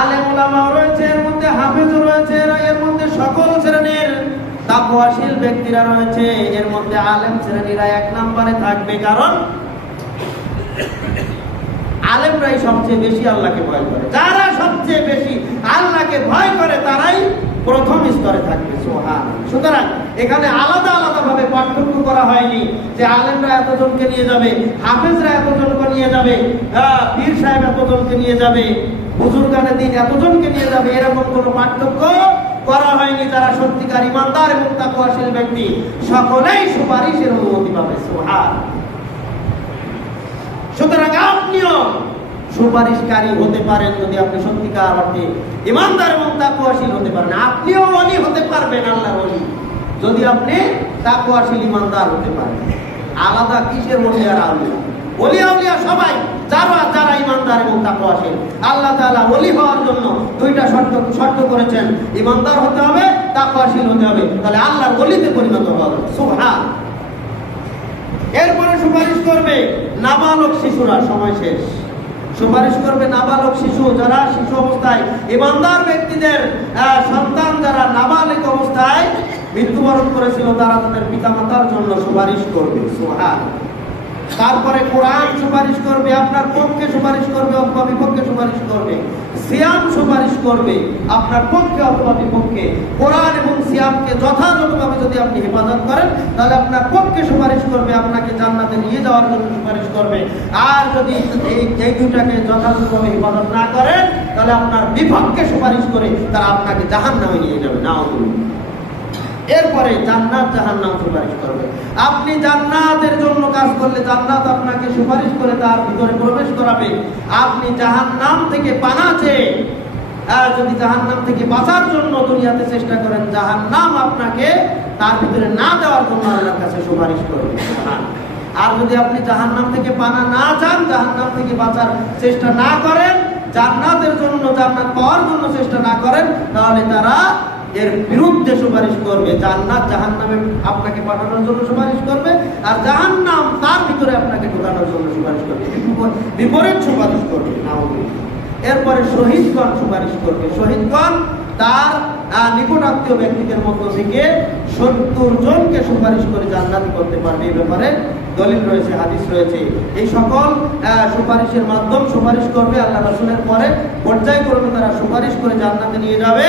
আলেম উলামাও রয়েছে, এর মধ্যে হাফেজও রয়েছে, এর মধ্যে সকল শ্রেণীর তাকওয়াশীল ব্যক্তিরা রয়েছে। এর মধ্যে আলেম শ্রেণীরা 1 নম্বরে থাকবে, কারণ আলেমরাই সবচেয়ে বেশি আল্লাহকে ভয় করে। যারা সবচেয়ে বেশি আল্লাহকে ভয় করে তারাই প্রথম স্তরে থাকবে। সুতরাং এখানে আলাদা আলাদা ভাবে পার্থক্য করা হয়নি যে আলেমরা এতজনকে নিয়ে যাবে, হাফেজরা এতজনকে নিয়ে যাবে, পীর সাহেব এতজনকে নিয়ে যাবে, বুজুর্গানে দিন এতজনকে নিয়ে যাবে, এরকম কোনো পার্থক্য করা হয়নি। যারা সত্যিকার ঈমানদার এবং তাকওয়াশীল ব্যক্তি, সকলেই সুপারিশের অনুমতি পাবে। সুতরাং আপনিও সুপারিশকারী হতে পারেন যদি আপনি সত্যিকার অর্থে ঈমানদার এবং তাকওয়াশীল হতে পারেন। আপনিও ওলি হতে পারবেন, আল্লাহর ওলি, যদি আপনি তাকওয়াশীল ঈমানদার হতে পারেন। আলাদা কিসের মধ্যে আর আউলিয়া? ওলি আউলিয়া সবাই, যারা ঈমানদার এবং তাকওয়াশীল। আল্লাহ তাআলা ওলি হওয়ার জন্য 2টা শর্ত করেছেন। ঈমানদার হতে হবে তাকওয়াশীল হতে হবে, তাহলে আল্লাহর ওলিতে পরিণত হবে। সুবহান। এরপরে সুপারিশ করবে নাবালক শিশুরা, সময় শেষ। সুপারিশ করবে নাবালক শিশু, যারা শিশু অবস্থায়, ইমানদার ব্যক্তিদের সন্তান যারা নাবালিক অবস্থায় মৃত্যুবরণ করেছিল, তারা তাদের পিতামাতার জন্য সুপারিশ করবে। সুবহান। তারপরে কোরআন সুপারিশ করবে, আপনার পক্ষে সুপারিশ করবে অথবা বিপক্ষে সুপারিশ করবে। সিয়াম সুপারিশ করবে আপনার পক্ষে অথবা বিপক্ষে। কোরআন এবং সিয়ামকে যথাযথভাবে যদি আপনি হেফাজত করেন, তাহলে আপনার পক্ষে সুপারিশ করবে, আপনাকে জান্নাতে নিয়ে যাওয়ার জন্য সুপারিশ করবে। আর যদি এই দুটাকে যথাযথভাবে হেফাজত না করেন, তাহলে আপনার বিপক্ষে সুপারিশ করে তারা আপনাকে জাহান্নামে নিয়ে যাবে। নাউযুবিল্লাহ। এরপরে জান্নাত জাহান্নাম সুপারিশ করবে। আপনি জান্নাতের জন্য কাজ করলে জান্নাত আপনাকে সুপারিশ করে তার ভিতরে প্রবেশ করাবে। আপনি জাহান্নাম থেকে পানা চেয়ে যদি জাহান্নাম থেকে বাঁচার জন্য দুনিয়াতে চেষ্টা করেন, জাহান্নাম আপনাকে তার ভিতরে না দেওয়ার জন্য আল্লাহর কাছে সুপারিশ করবে। আর যদি আপনি জাহান্নাম থেকে পানা না চান, জাহান্নাম থেকে বাঁচার চেষ্টা না করেন, জান্নাতের জন্য, জান্নাত পাওয়ার জন্য চেষ্টা না করেন, তাহলে তারা এর বিরুদ্ধে সুপারিশ করবে। জান্নাত জাহান্নামে আপনাকে পাঠানোর জন্য সুপারিশ করবে, আর জাহান্নাম তার ভিতরে আপনাকে ঢোকানোর জন্য সুপারিশ করবে, বিপরীত সুপারিশ করবে। এরপরে শহীদগণ সুপারিশ করবে। শহীদগণ তার নিকটাত্মীয় ব্যক্তিদের মধ্য থেকে 70 জনকে সুপারিশ করে জান্নাতি করতে পারবে। এই ব্যাপারে দলিল রয়েছে, হাদিস রয়েছে। এই সকল সুপারিশের মাধ্যম সুপারিশ করবে আল্লাহ রাসূলের পরে পর্যায়ক্রমে তারা সুপারিশ করে জান্নাতে নিয়ে যাবে।